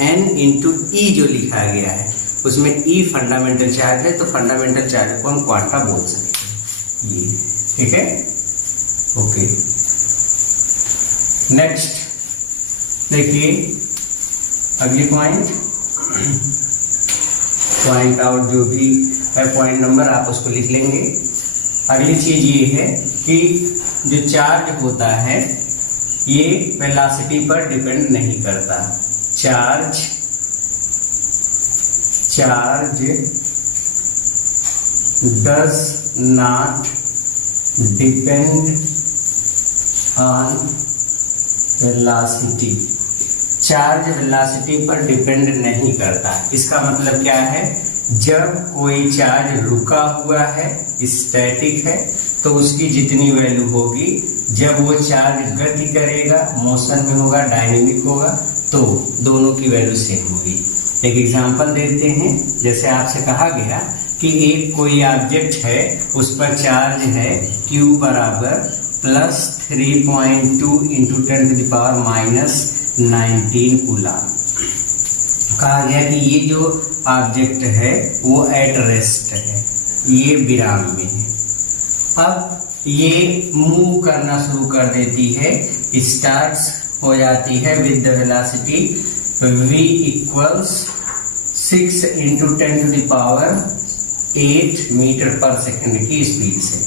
N इंटू ई जो लिखा गया है उसमें E फंडामेंटल चार्ज है, तो फंडामेंटल चार्ज को हम क्वांटा बोल सकते हैं। ठीक है, ओके। नेक्स्ट देखिए अगली पॉइंट आउट जो भी है पॉइंट नंबर आप उसको लिख लेंगे। अगली चीज ये है कि जो चार्ज होता है ये वेलोसिटी पर डिपेंड नहीं करता। Charge does not depend on velocity. Charge velocity पर डिपेंड नहीं करता। इसका मतलब क्या है? जब कोई चार्ज रुका हुआ है, स्टैटिक है, तो उसकी जितनी वैल्यू होगी, जब वो चार्ज गति करेगा, मोशन में होगा, डायनेमिक होगा, तो दोनों की वैल्यू सेम होगी। एक एग्जांपल देते हैं, जैसे आपसे कहा गया कि एक कोई ऑब्जेक्ट है, उस पर चार्ज है Q बराबर +3.2 × 10⁻⁻19 कूलम। कहा गया कि ये जो ऑब्जेक्ट है वो एट रेस्ट है, ये विराम में है। अब ये मूव करना शुरू कर देती है, स्टार्ट्स हो जाती है with the velocity v = 6 × 10⁸ metre पर सेकंड की स्पीड से।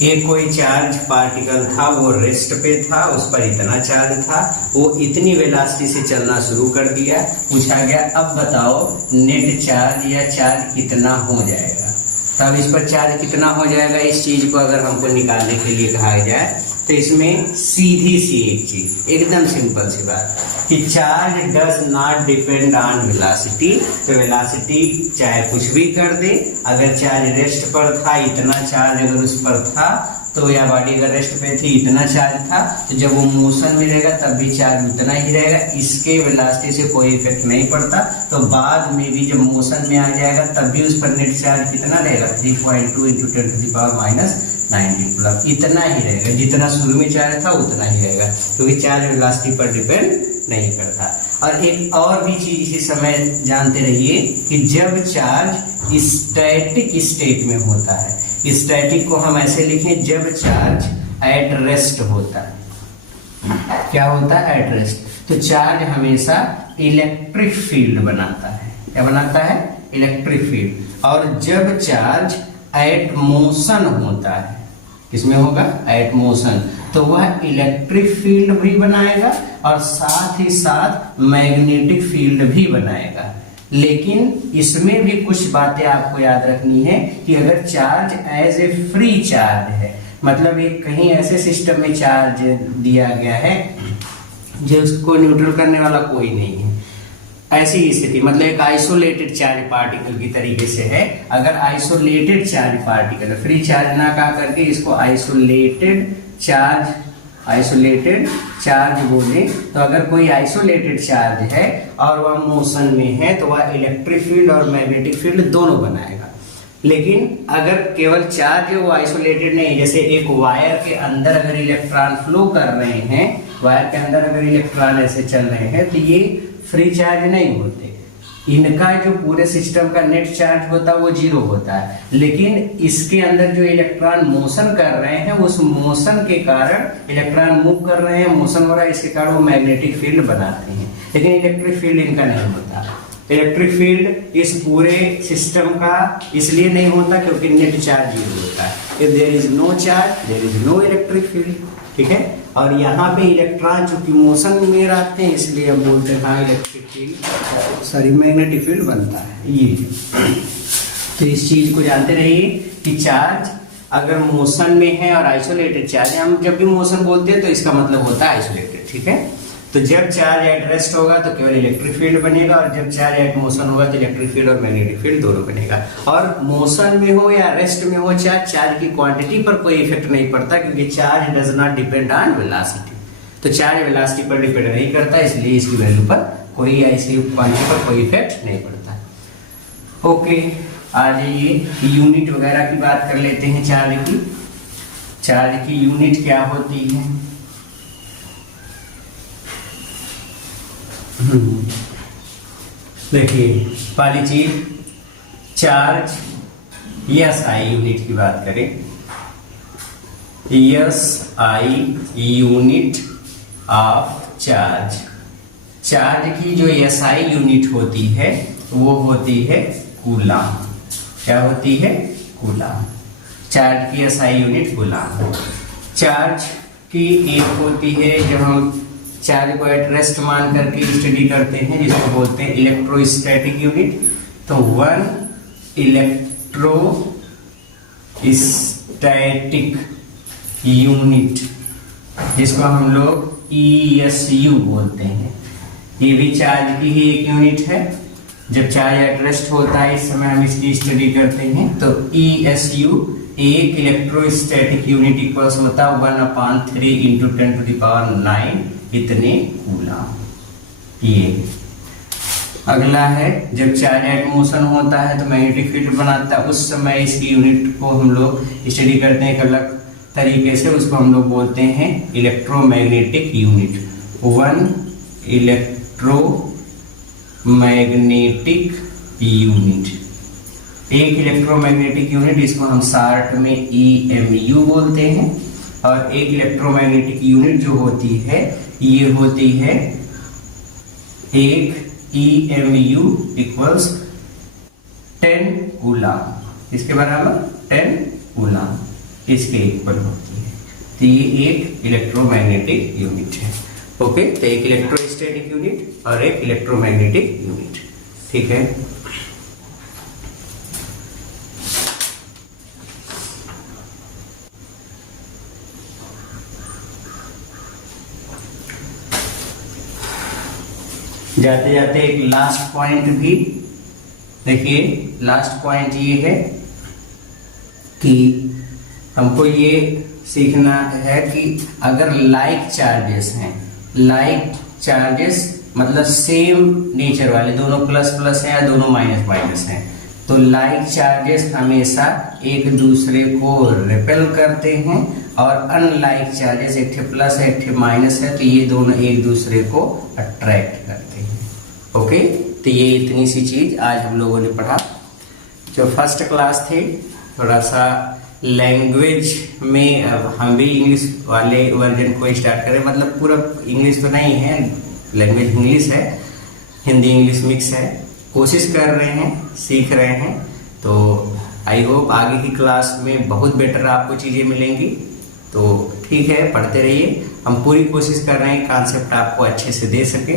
ये कोई चार्ज पार्टिकल था, वो रेस्ट पे था, उस पर इतना चार्ज था, वो इतनी वेलोसिटी से चलना शुरू कर दिया। पूछा गया अब बताओ नेट चार्ज या चार्ज कितना हो जाएगा। तब इस पर चार्ज कितना हो जाएगा, इस चीज को अगर हमको निकालने के लिए कहा जाए तो इसमें सीधी सी एक चीज, एकदम सिंपल सी बात कि charge does not depend on velocity. तो वेलोसिटी चाहे कुछ भी कर दे, अगर चार्ज रेस्ट पर था, इतना चार्ज अगर उस पर था, तो या बॉडी अगर रेस्ट पे थी, इतना चार्ज था, तो जब वो मोशन में रहेगा तब भी चार्ज उतना ही रहेगा। इसके वेलोसिटी से कोई इफेक्ट नहीं पड़ता। तो बाद में भी जब मोशन में आ जाएगा तब भी उस पर नेट चार्ज कितना रहेगा? 3.2 × 10⁻⁻19 कूलम। इतना ही रहेगा, जितना शुरू में चार्ज था उतना ही रहेगा, क्योंकि चार्ज वेलोसिटी पर डिपेंड नहीं करता। और एक और भी चीज इसी समय जानते रहिए कि जब चार्ज स्टैटिक स्टेट में होता है, स्टैटिक को हम ऐसे लिखें, जब चार्ज एट रेस्ट होता है। क्या होता है? At rest. तो चार्ज हमेशा इलेक्ट्रिक फील्ड बनाता है। क्या बनाता है? Electric field. और जब चार्ज एट मोशन होता है, किसमें होगा? एट मोशन, तो वह इलेक्ट्रिक फील्ड भी बनाएगा और साथ ही साथ मैग्नेटिक फील्ड भी बनाएगा। लेकिन इसमें भी कुछ बातें आपको याद रखनी है कि अगर charge as a free charge है, मतलब एक कहीं ऐसे सिस्टम में चार्ज दिया गया है जो उसको न्यूट्रल करने वाला कोई नहीं है, ऐसी स्थिति, मतलब एक आइसोलेटेड चार्ज पार्टिकल की तरीके से है। अगर isolated charge particle, free charge ना कहा करके इसको आइसोलेटेड चार्ज आइसोलेटेड चार्ज बोले तो अगर कोई आइसोलेटेड चार्ज है और वह मोशन में है तो वह इलेक्ट्रिक फील्ड और मैग्नेटिक फील्ड दोनों बनाएगा। लेकिन अगर केवल चार्ज वो आइसोलेटेड नहीं, जैसे एक वायर के अंदर अगर इलेक्ट्रॉन फ्लो कर रहे हैं, वायर के अंदर अगर इलेक्ट्रॉन ऐसे चल रहे हैं तो ये फ्री चार्ज नहीं होते, इनका जो पूरे सिस्टम का नेट चार्ज होता है वो 0 होता है। लेकिन इसके अंदर जो इलेक्ट्रॉन मोशन कर रहे हैं उस मोशन के कारण इलेक्ट्रॉन मूव कर रहे हैं, मोशन हो रहा है, इसके कारण वो मैग्नेटिक फील्ड बनाते हैं। लेकिन इलेक्ट्रिक फील्ड इनका नहीं होता। इलेक्ट्रिक फील्ड इस पूरे सिस्टम का इसलिए नहीं होता क्योंकि नेट चार्ज 0 होता है। If there is no charge there is no electric field, ठीक है। और यहाँ पे इलेक्ट्रॉन चूंकि मोशन में रहते हैं इसलिए हम बोलते हैं हाँ electric field sorry magnetic field बनता है ये। तो इस चीज को जानते रहिए कि चार्ज अगर मोशन में है और आइसोलेटेड चार्ज, हम जब भी मोशन बोलते हैं तो इसका मतलब होता है आइसोलेटेड, ठीक है। तो जब चार्ज एट रेस्ट होगा तो केवल इलेक्ट्रिक फील्ड बनेगा और जब चार्ज एट मोशन होगा तो इलेक्ट्रिक फील्ड और मैग्नेटिक फील्ड दोनों बनेगा। और मोशन में हो या रेस्ट में हो चार्ज की क्वांटिटी पर कोई इफेक्ट नहीं पड़ता क्योंकि charge does not depend on velocity. तो चार्ज वेलोसिटी पर डिपेंड नहीं करता, इसलिए इसकी वैल्यू पर कोई ऐसी क्वांटिटी पर कोई इफेक्ट नहीं पड़ता। ओके, आ जाइए यूनिट वगैरह की बात कर लेते हैं। चार्ज की यूनिट क्या होती है? देखिए पहली चीज चार्ज SI यूनिट की बात करें, SI unit of charge. Charge की जो SI यूनिट होती है वो होती है कूलाम। क्या होती है? कूलाम। चार्ज की SI यूनिट कूलाम। चार्ज की एक होती है जब हम चार्ज को एट रेस्ट मान करके स्टडी करते हैं जिसको बोलते हैं इलेक्ट्रोस्टैटिक यूनिट। तो 1 इलेक्ट्रोस्टैटिक यूनिट जिसको हम लोग ESU बोलते हैं, ये भी चार्ज की ही एक यूनिट है। जब चार्ज एट रेस्ट होता है इस समय हम इसकी स्टडी करते हैं तो ESU एक इलेक्ट्रोस्टैटिक यूनिट इक्वल्स होता है 1/3 × 10⁹ इतने कूलाम। ये अगला है जब चार्ज एट मोशन होता है तो मैग्नेटिक फील्ड बनाता है, उस समय इसकी यूनिट को हम लोग स्टडी करते हैं एक अलग तरीके से, उसको हम लोग बोलते हैं इलेक्ट्रोमैग्नेटिक यूनिट। 1 इलेक्ट्रोमैग्नेटिक यूनिट, एक इलेक्ट्रोमैग्नेटिक यूनिट, इसको हम शार्ट में EMU बोलते हैं। और एक इलेक्ट्रोमैग्नेटिक यूनिट जो होती है ये होती है एक EMU इक्वल्स 10 कूलाम, इसके बराबर 10 कूलाम इसके इक्वल होती है। तो ये एक इलेक्ट्रोमैग्नेटिक यूनिट है। ओके, तो एक इलेक्ट्रोस्टैटिक यूनिट और एक इलेक्ट्रोमैग्नेटिक यूनिट, ठीक है। जाते जाते एक लास्ट पॉइंट भी देखिए। लास्ट पॉइंट ये है कि हमको ये सीखना है कि अगर लाइक चार्जेस हैं, लाइक चार्जेस मतलब सेम नेचर वाले, दोनों प्लस प्लस हैं या दोनों माइनस माइनस हैं, तो लाइक चार्जेस हमेशा एक दूसरे को रिपेल करते हैं और अनलाइक चार्जेस एक ठे प्लस है एक ठे माइनस है तो ये दोनों एक दूसरे को अट्रैक्ट करते हैं। ओके, तो ये इतनी सी चीज आज हम लोगों ने पढ़ा। जो फर्स्ट क्लास थे थोड़ा सा लैंग्वेज में, अब हम भी इंग्लिश वाले वर्जन को स्टार्ट करें, मतलब पूरा इंग्लिश तो नहीं है, लैंग्वेज इंग्लिश है, हिंदी इंग्लिश मिक्स है, कोशिश कर रहे हैं, सीख रहे हैं। तो आई होप आगे की क्लास में बहुत बेटर आपको चीज़ें मिलेंगी। तो ठीक है, पढ़ते रहिए, हम पूरी कोशिश कर रहे हैं कॉन्सेप्ट आपको अच्छे से दे सके।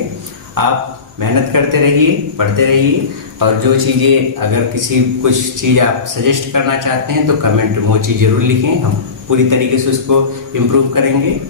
आप मेहनत करते रहिए, पढ़ते रहिए, और जो चीज़ें अगर किसी कुछ चीज़ आप सजेस्ट करना चाहते हैं तो कमेंट में वो चीज़ जरूर लिखें, हम पूरी तरीके से उसको इम्प्रूव करेंगे।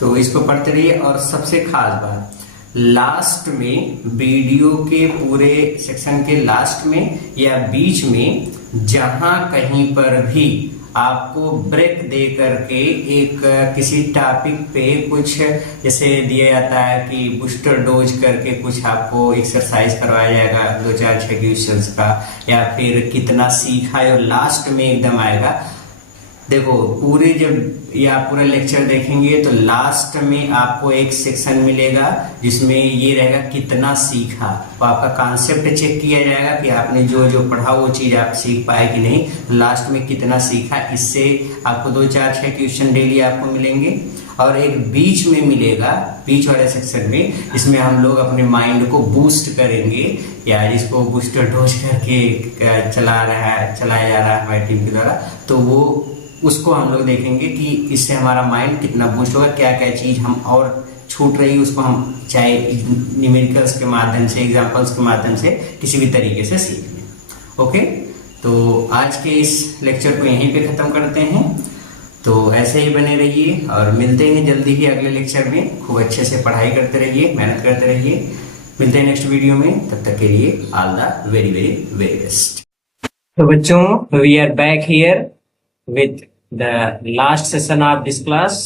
तो इसको पढ़ते रहिए। और सबसे खास बात, लास्ट में वीडियो के पूरे सेक्शन के लास्ट में या बीच में जहां कहीं पर भी आपको ब्रेक दे करके एक किसी टॉपिक पे कुछ जैसे दिया जाता है कि बूस्टर डोज करके कुछ आपको एक्सरसाइज करवाया जाएगा 2 4 6 क्वेश्चंस का, या फिर कितना सीखा है और लास्ट में एकदम आएगा। देखो पूरे जब या पूरा लेक्चर देखेंगे तो लास्ट में आपको एक सेक्शन मिलेगा जिसमें ये रहेगा कितना सीखा, तो आपका कॉन्सेप्ट चेक किया जाएगा कि आपने जो जो पढ़ा वो चीज आप सीख पाए कि नहीं। तो लास्ट में कितना सीखा, इससे आपको 2 4 6 क्वेश्चन डेली आपको मिलेंगे। और एक बीच में मिलेगा, बीच वाले सेक्शन में, इसमें हम लोग अपने माइंड को बूस्ट करेंगे, या जिसको बूस्टर डोज करके चलाया जा रहा है हमारी टीम के द्वारा, तो वो उसको हम लोग देखेंगे कि इससे हमारा माइंड कितना बूस्ट होगा, क्या क्या चीज हम और छूट रही है उसको हम चाहे न्यूमेरिकल्स के माध्यम से, एग्जांपल्स के माध्यम से किसी भी तरीके से सीख लें। ओके, तो आज के इस लेक्चर को यहीं पे खत्म करते हैं। तो ऐसे ही बने रहिए और मिलते हैं जल्दी ही अगले लेक्चर में। खूब अच्छे से पढ़ाई करते रहिए, मेहनत करते रहिए। मिलते हैं नेक्स्ट वीडियो में, तब तक के लिए all the very very very best. तो बच्चों, we are back here with the last session of this class।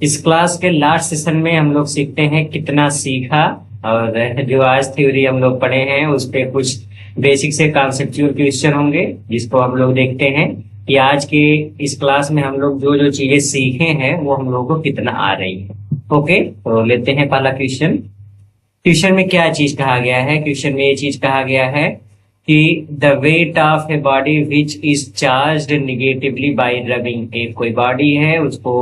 इस क्लास के लास्ट सेशन में हम लोग सीखते हैं कितना सीखा, और जो आज थ्योरी हम लोग पढ़े हैं उस पे कुछ बेसिक से कॉन्सेप्चुअल क्वेश्चन होंगे, जिसको हम लोग देखते हैं कि आज के इस क्लास में हम लोग जो जो चीजें सीखे हैं वो हम लोग को कितना आ रही है। ओके, तो लेते हैं पहला क्वेश्चन। क्वेश्चन में क्या चीज कहा गया है? क्वेश्चन में ये चीज कहा गया है कि the weight of a body which is charged negatively bye rubbing. एक कोई बॉडी है, उसको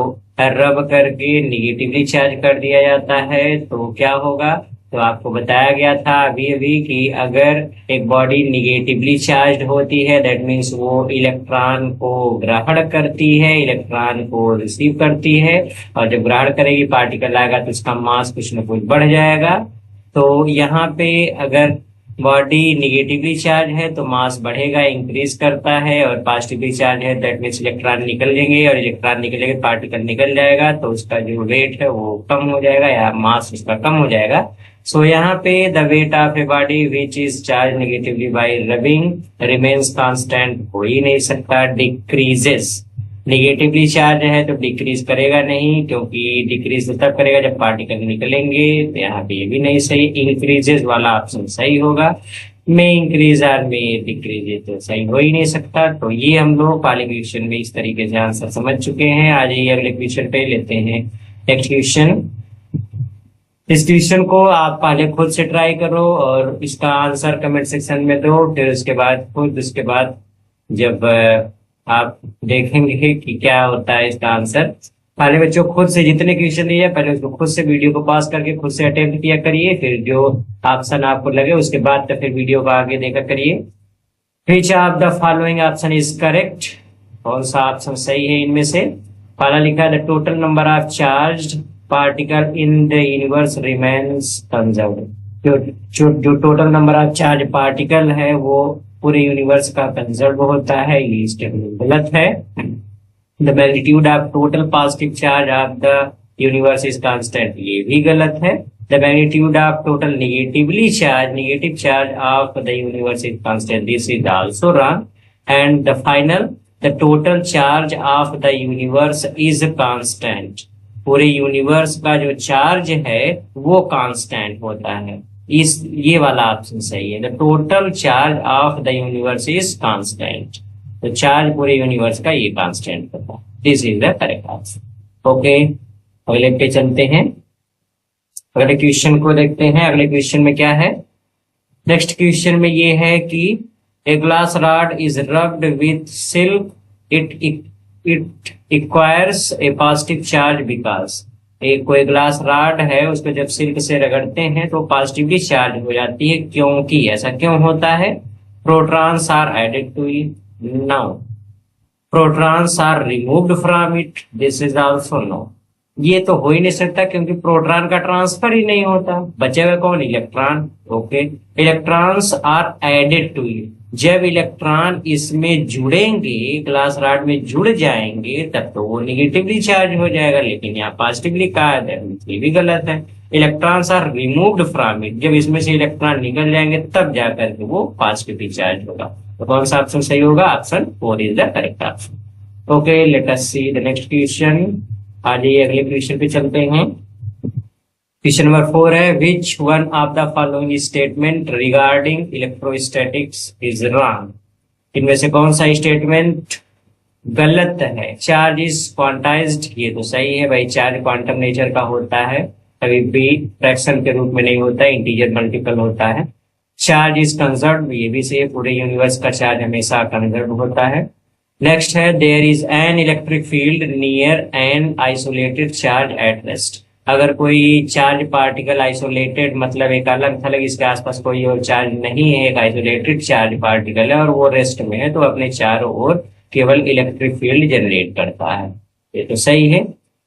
रब करके निगेटिवली चार्ज कर दिया जाता है, तो क्या होगा? तो आपको बताया गया था अभी अभी कि अगर एक बॉडी निगेटिवली चार्ज होती है, दैट मीन्स वो इलेक्ट्रॉन को ग्रहण करती है, इलेक्ट्रॉन को रिसीव करती है, और जब ग्रहण करेगी पार्टिकल आएगा तो उसका मास कुछ न कुछ बढ़ जाएगा। तो यहाँ पे अगर बॉडी निगेटिवली चार्ज है तो मास बढ़ेगा, इंक्रीज करता है, और पॉजिटिवली चार्ज है दैट मीन्स इलेक्ट्रॉन निकलेंगे, और इलेक्ट्रॉन निकलेंगे पार्टिकल निकल जाएगा, तो उसका जो वेट है वो कम हो जाएगा, या मास उसका कम हो जाएगा। सो यहाँ पे the weight of a body which is charge negatively bye rubbing remains constant, हो ही नहीं सकता, डिक्रीजेस। निगेटिवली चार्ज है तो डिक्रीज करेगा नहीं, क्योंकि डिक्रीज तब करेगा जब पार्टिकल निकलेंगे, तो यहाँ पे ये भी नहीं सही। इंक्रीजेस वाला ऑप्शन सही होगा, में इंक्रीज और में डिक्रीज तो सही हो ही नहीं सकता। तो ये हम लोग पहले क्वेश्चन में इस तरीके से आंसर समझ चुके हैं। आज ये अगले क्वेश्चन पे लेते हैं नेक्स्ट क्वेश्चन। इस क्वेश्चन को आप पहले खुद से ट्राई करो और इसका आंसर कमेंट सेक्शन में दो, फिर उसके बाद जब आप देखेंगे कि क्या होता है इसका आंसर, पहले बच्चों खुद से जितने क्वेश्चन दिए हैं पहले उसको खुद से वीडियो को पॉज करके खुद से अटेम्प्ट किया करिए, फिर जो ऑप्शन आपको लगे उसके बाद तो फिर वीडियो को आगे देखा करिए। Which of the following option is correct? कौन सा ऑप्शन सही है इनमें से? पहला लिखा है the total number of charged particle in the universe remains conserved. जो total number of charge particle है वो पूरे यूनिवर्स का कंजर्व होता है, ये स्टेटमेंट गलत है। The magnitude of total positive charge of the universe is constant, ये भी गलत है। The magnitude of total negative charge of the universe is constant, this is also wrong. And the final, the total charge of the universe is constant, पूरे universe का जो charge है वो constant होता है, ये वाला ऑप्शन सही है। The total charge of the universe is constant, तो चार्ज पूरे यूनिवर्स का ये कांस्टेंट होता है, this is the correct answer. Okay, अगले पे चलते हैं, अगले क्वेश्चन को देखते हैं। अगले क्वेश्चन में क्या है? नेक्स्ट क्वेश्चन में ये है कि a glass rod is rubbed with silk, it acquires A positive charge because. एक कोई ग्लास रॉड है उसको जब सिल्क से रगड़ते हैं तो पॉजिटिवली चार्ज हो जाती है, क्योंकि ऐसा क्यों होता है? Protons are added to it, no. Protons are removed from it, this is also no. ये तो हो ही नहीं सकता क्योंकि प्रोटॉन का ट्रांसफर ही नहीं होता, बचे हुए कौन? Electron. Okay, electrons are added to it, जब इलेक्ट्रॉन इसमें जुड़ेंगे, ग्लास रॉड में जुड़ जाएंगे, तब तो वो निगेटिवली चार्ज हो जाएगा, लेकिन यहाँ पॉजिटिवली कहा है, ये भी गलत है। Electrons are removed from it, जब इसमें से इलेक्ट्रॉन निकल जाएंगे तब जाकर के वो पॉजिटिवली चार्ज होगा। तो कौन सा ऑप्शन सही होगा? Option 4 is the correct option. Okay, let us see the next question. आज ये अगले क्वेश्चन पे चलते हैं। क्वेश्चन नंबर 4 है, which one of the following statement regarding electrostatics is wrong. इनमें से कौन सा स्टेटमेंट गलत है। चार्ज इज क्वांटाइज्ड, ये तो सही है भाई, चार्ज क्वांटम नेचर का होता है, कभी भी फ्रैक्शन के रूप में नहीं होता, इंटीजर मल्टीपल होता है। चार्ज इज कंजर्व्ड, ये भी सही है, पूरे यूनिवर्स का चार्ज हमेशा कंजर्व होता है। नेक्स्ट है, there is an electric field near an isolated charge at rest. अगर कोई चार्ज पार्टिकल आइसोलेटेड मतलब एक अलग थलग इसके आसपास कोई और चार्ज नहीं है, एक आइसोलेटेड चार्ज पार्टिकल है और वो रेस्ट में है, तो अपने चारों ओर केवल इलेक्ट्रिक फील्ड जनरेट करता है। ये तो सही है,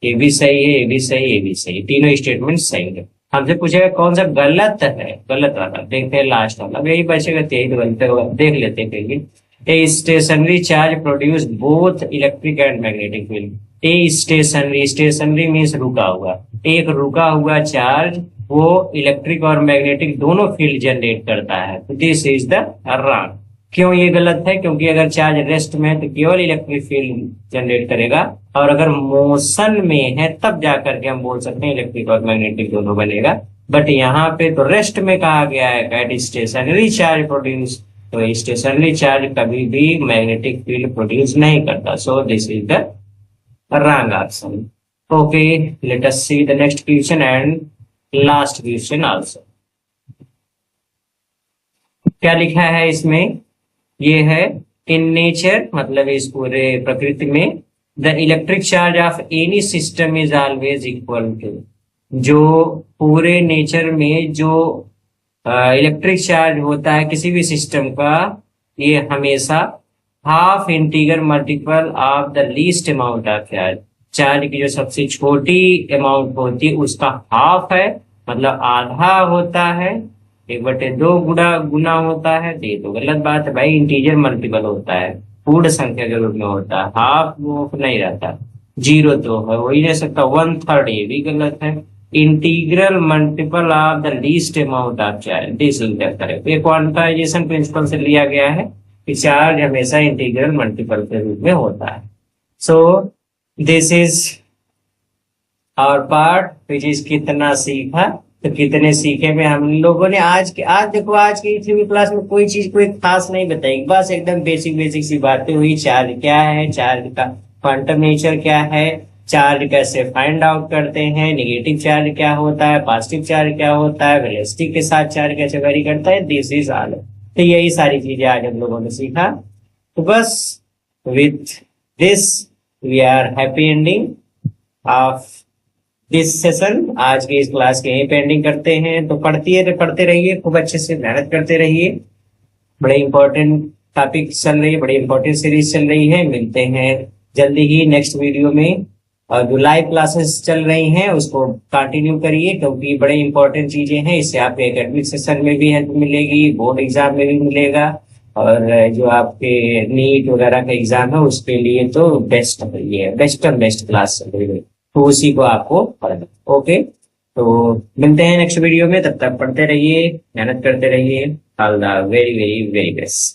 ये भी सही है, ये भी सही, ये भी सही, तीनों स्टेटमेंट सही है। हमसे पूछेगा कौन सा गलत है, गलत वाला देखते हैं, लास्ट वाला यही बचेगा, यही तो गलत होगा, देख लेते हैं। A stationary charge produce both electric and magnetic field. A stationary, stationary means रुका हुआ, एक रुका हुआ चार्ज वो इलेक्ट्रिक और मैग्नेटिक दोनों फील्ड जनरेट करता है, तो दिस इज द रॉन्ग। क्यों ये गलत है, क्योंकि अगर चार्ज रेस्ट में है तो केवल इलेक्ट्रिक फील्ड जनरेट करेगा, और अगर मोशन में है तब जाकर के हम बोल सकते हैं इलेक्ट्रिक और मैग्नेटिक दोनों बनेगा। बट यहाँ पे तो रेस्ट में कहा गया है दैट स्टेशनरी चार्ज प्रोड्यूस, तो स्टेशनरी चार्ज कभी भी मैग्नेटिक फील्ड प्रोड्यूस नहीं करता, सो this is the wrong option. Okay, let us see the next question and last question also. क्या लिखा है इसमें, ये है इन नेचर मतलब इस पूरे प्रकृति में the electric charge of any system is always equal to. जो पूरे नेचर में जो इलेक्ट्रिक चार्ज होता है किसी भी सिस्टम का, ये हमेशा half integer multiple of the least amount of charge. Charge की जो सबसे छोटी अमाउंट होती है उसका हाफ है, मतलब आधा होता है, 1/2 गुना होता है। ये तो गलत बात है भाई, इंटीजर मल्टीपल होता है, पूर्ण संख्या के रूप में होता है, हाफ वो नहीं रहता, 0 तो है, वही रह सकता 1/3, ये भी गलत है। Integral multiple of the least amount of charge, this is the correct. ये क्वांटाइजेशन प्रिंसिपल से लिया गया है कि चार्ज हमेशा इंटीग्रल मल्टीपल के रूप में होता है। So this is our part which is कितना सीखा, तो कितने सीखे में हम लोगों ने आज देखो आज की थ्योरी क्लास में कोई चीज कोई खास नहीं बताई, बस एकदम बेसिक सी बातें हुई। चार्ज क्या है, चार्ज का क्वांटम नेचर क्या है, चार्ज कैसे फाइंड आउट करते हैं, नेगेटिव चार्ज क्या होता है, पॉजिटिव चार्ज क्या होता है, वेलोसिटी के साथ चार्ज कैसे वेरी करता है, दिस इज ऑल। तो यही सारी चीजें आज हम लोगों ने सीखा। तो बस with this we are happy ending of this session. आज के इस क्लास के यही पेंडिंग करते हैं। तो पढ़ते रहिए, खूब अच्छे से मेहनत करते रहिए। बड़े इंपॉर्टेंट टॉपिक चल रही है, बड़ी इंपॉर्टेंट सीरीज चल रही है। मिलते हैं जल्दी ही नेक्स्ट वीडियो में। और जो लाइव क्लासेस चल रही हैं उसको कंटिन्यू करिए, क्योंकि बड़े इंपॉर्टेंट चीजें हैं। इससे आपके एकेडमिक सेशन में भी हेल्प मिलेगी, बोर्ड एग्जाम में भी मिलेगा, और जो आपके नीट वगैरह का एग्जाम है उसके लिए तो बेस्ट है, ये बेस्ट क्लास चल रही है, तो उसी को आपको पढ़ना। ओके, तो मिलते हैं नेक्स्ट वीडियो में, तब तक पढ़ते रहिए, मेहनत करते रहिए। All the very very very best.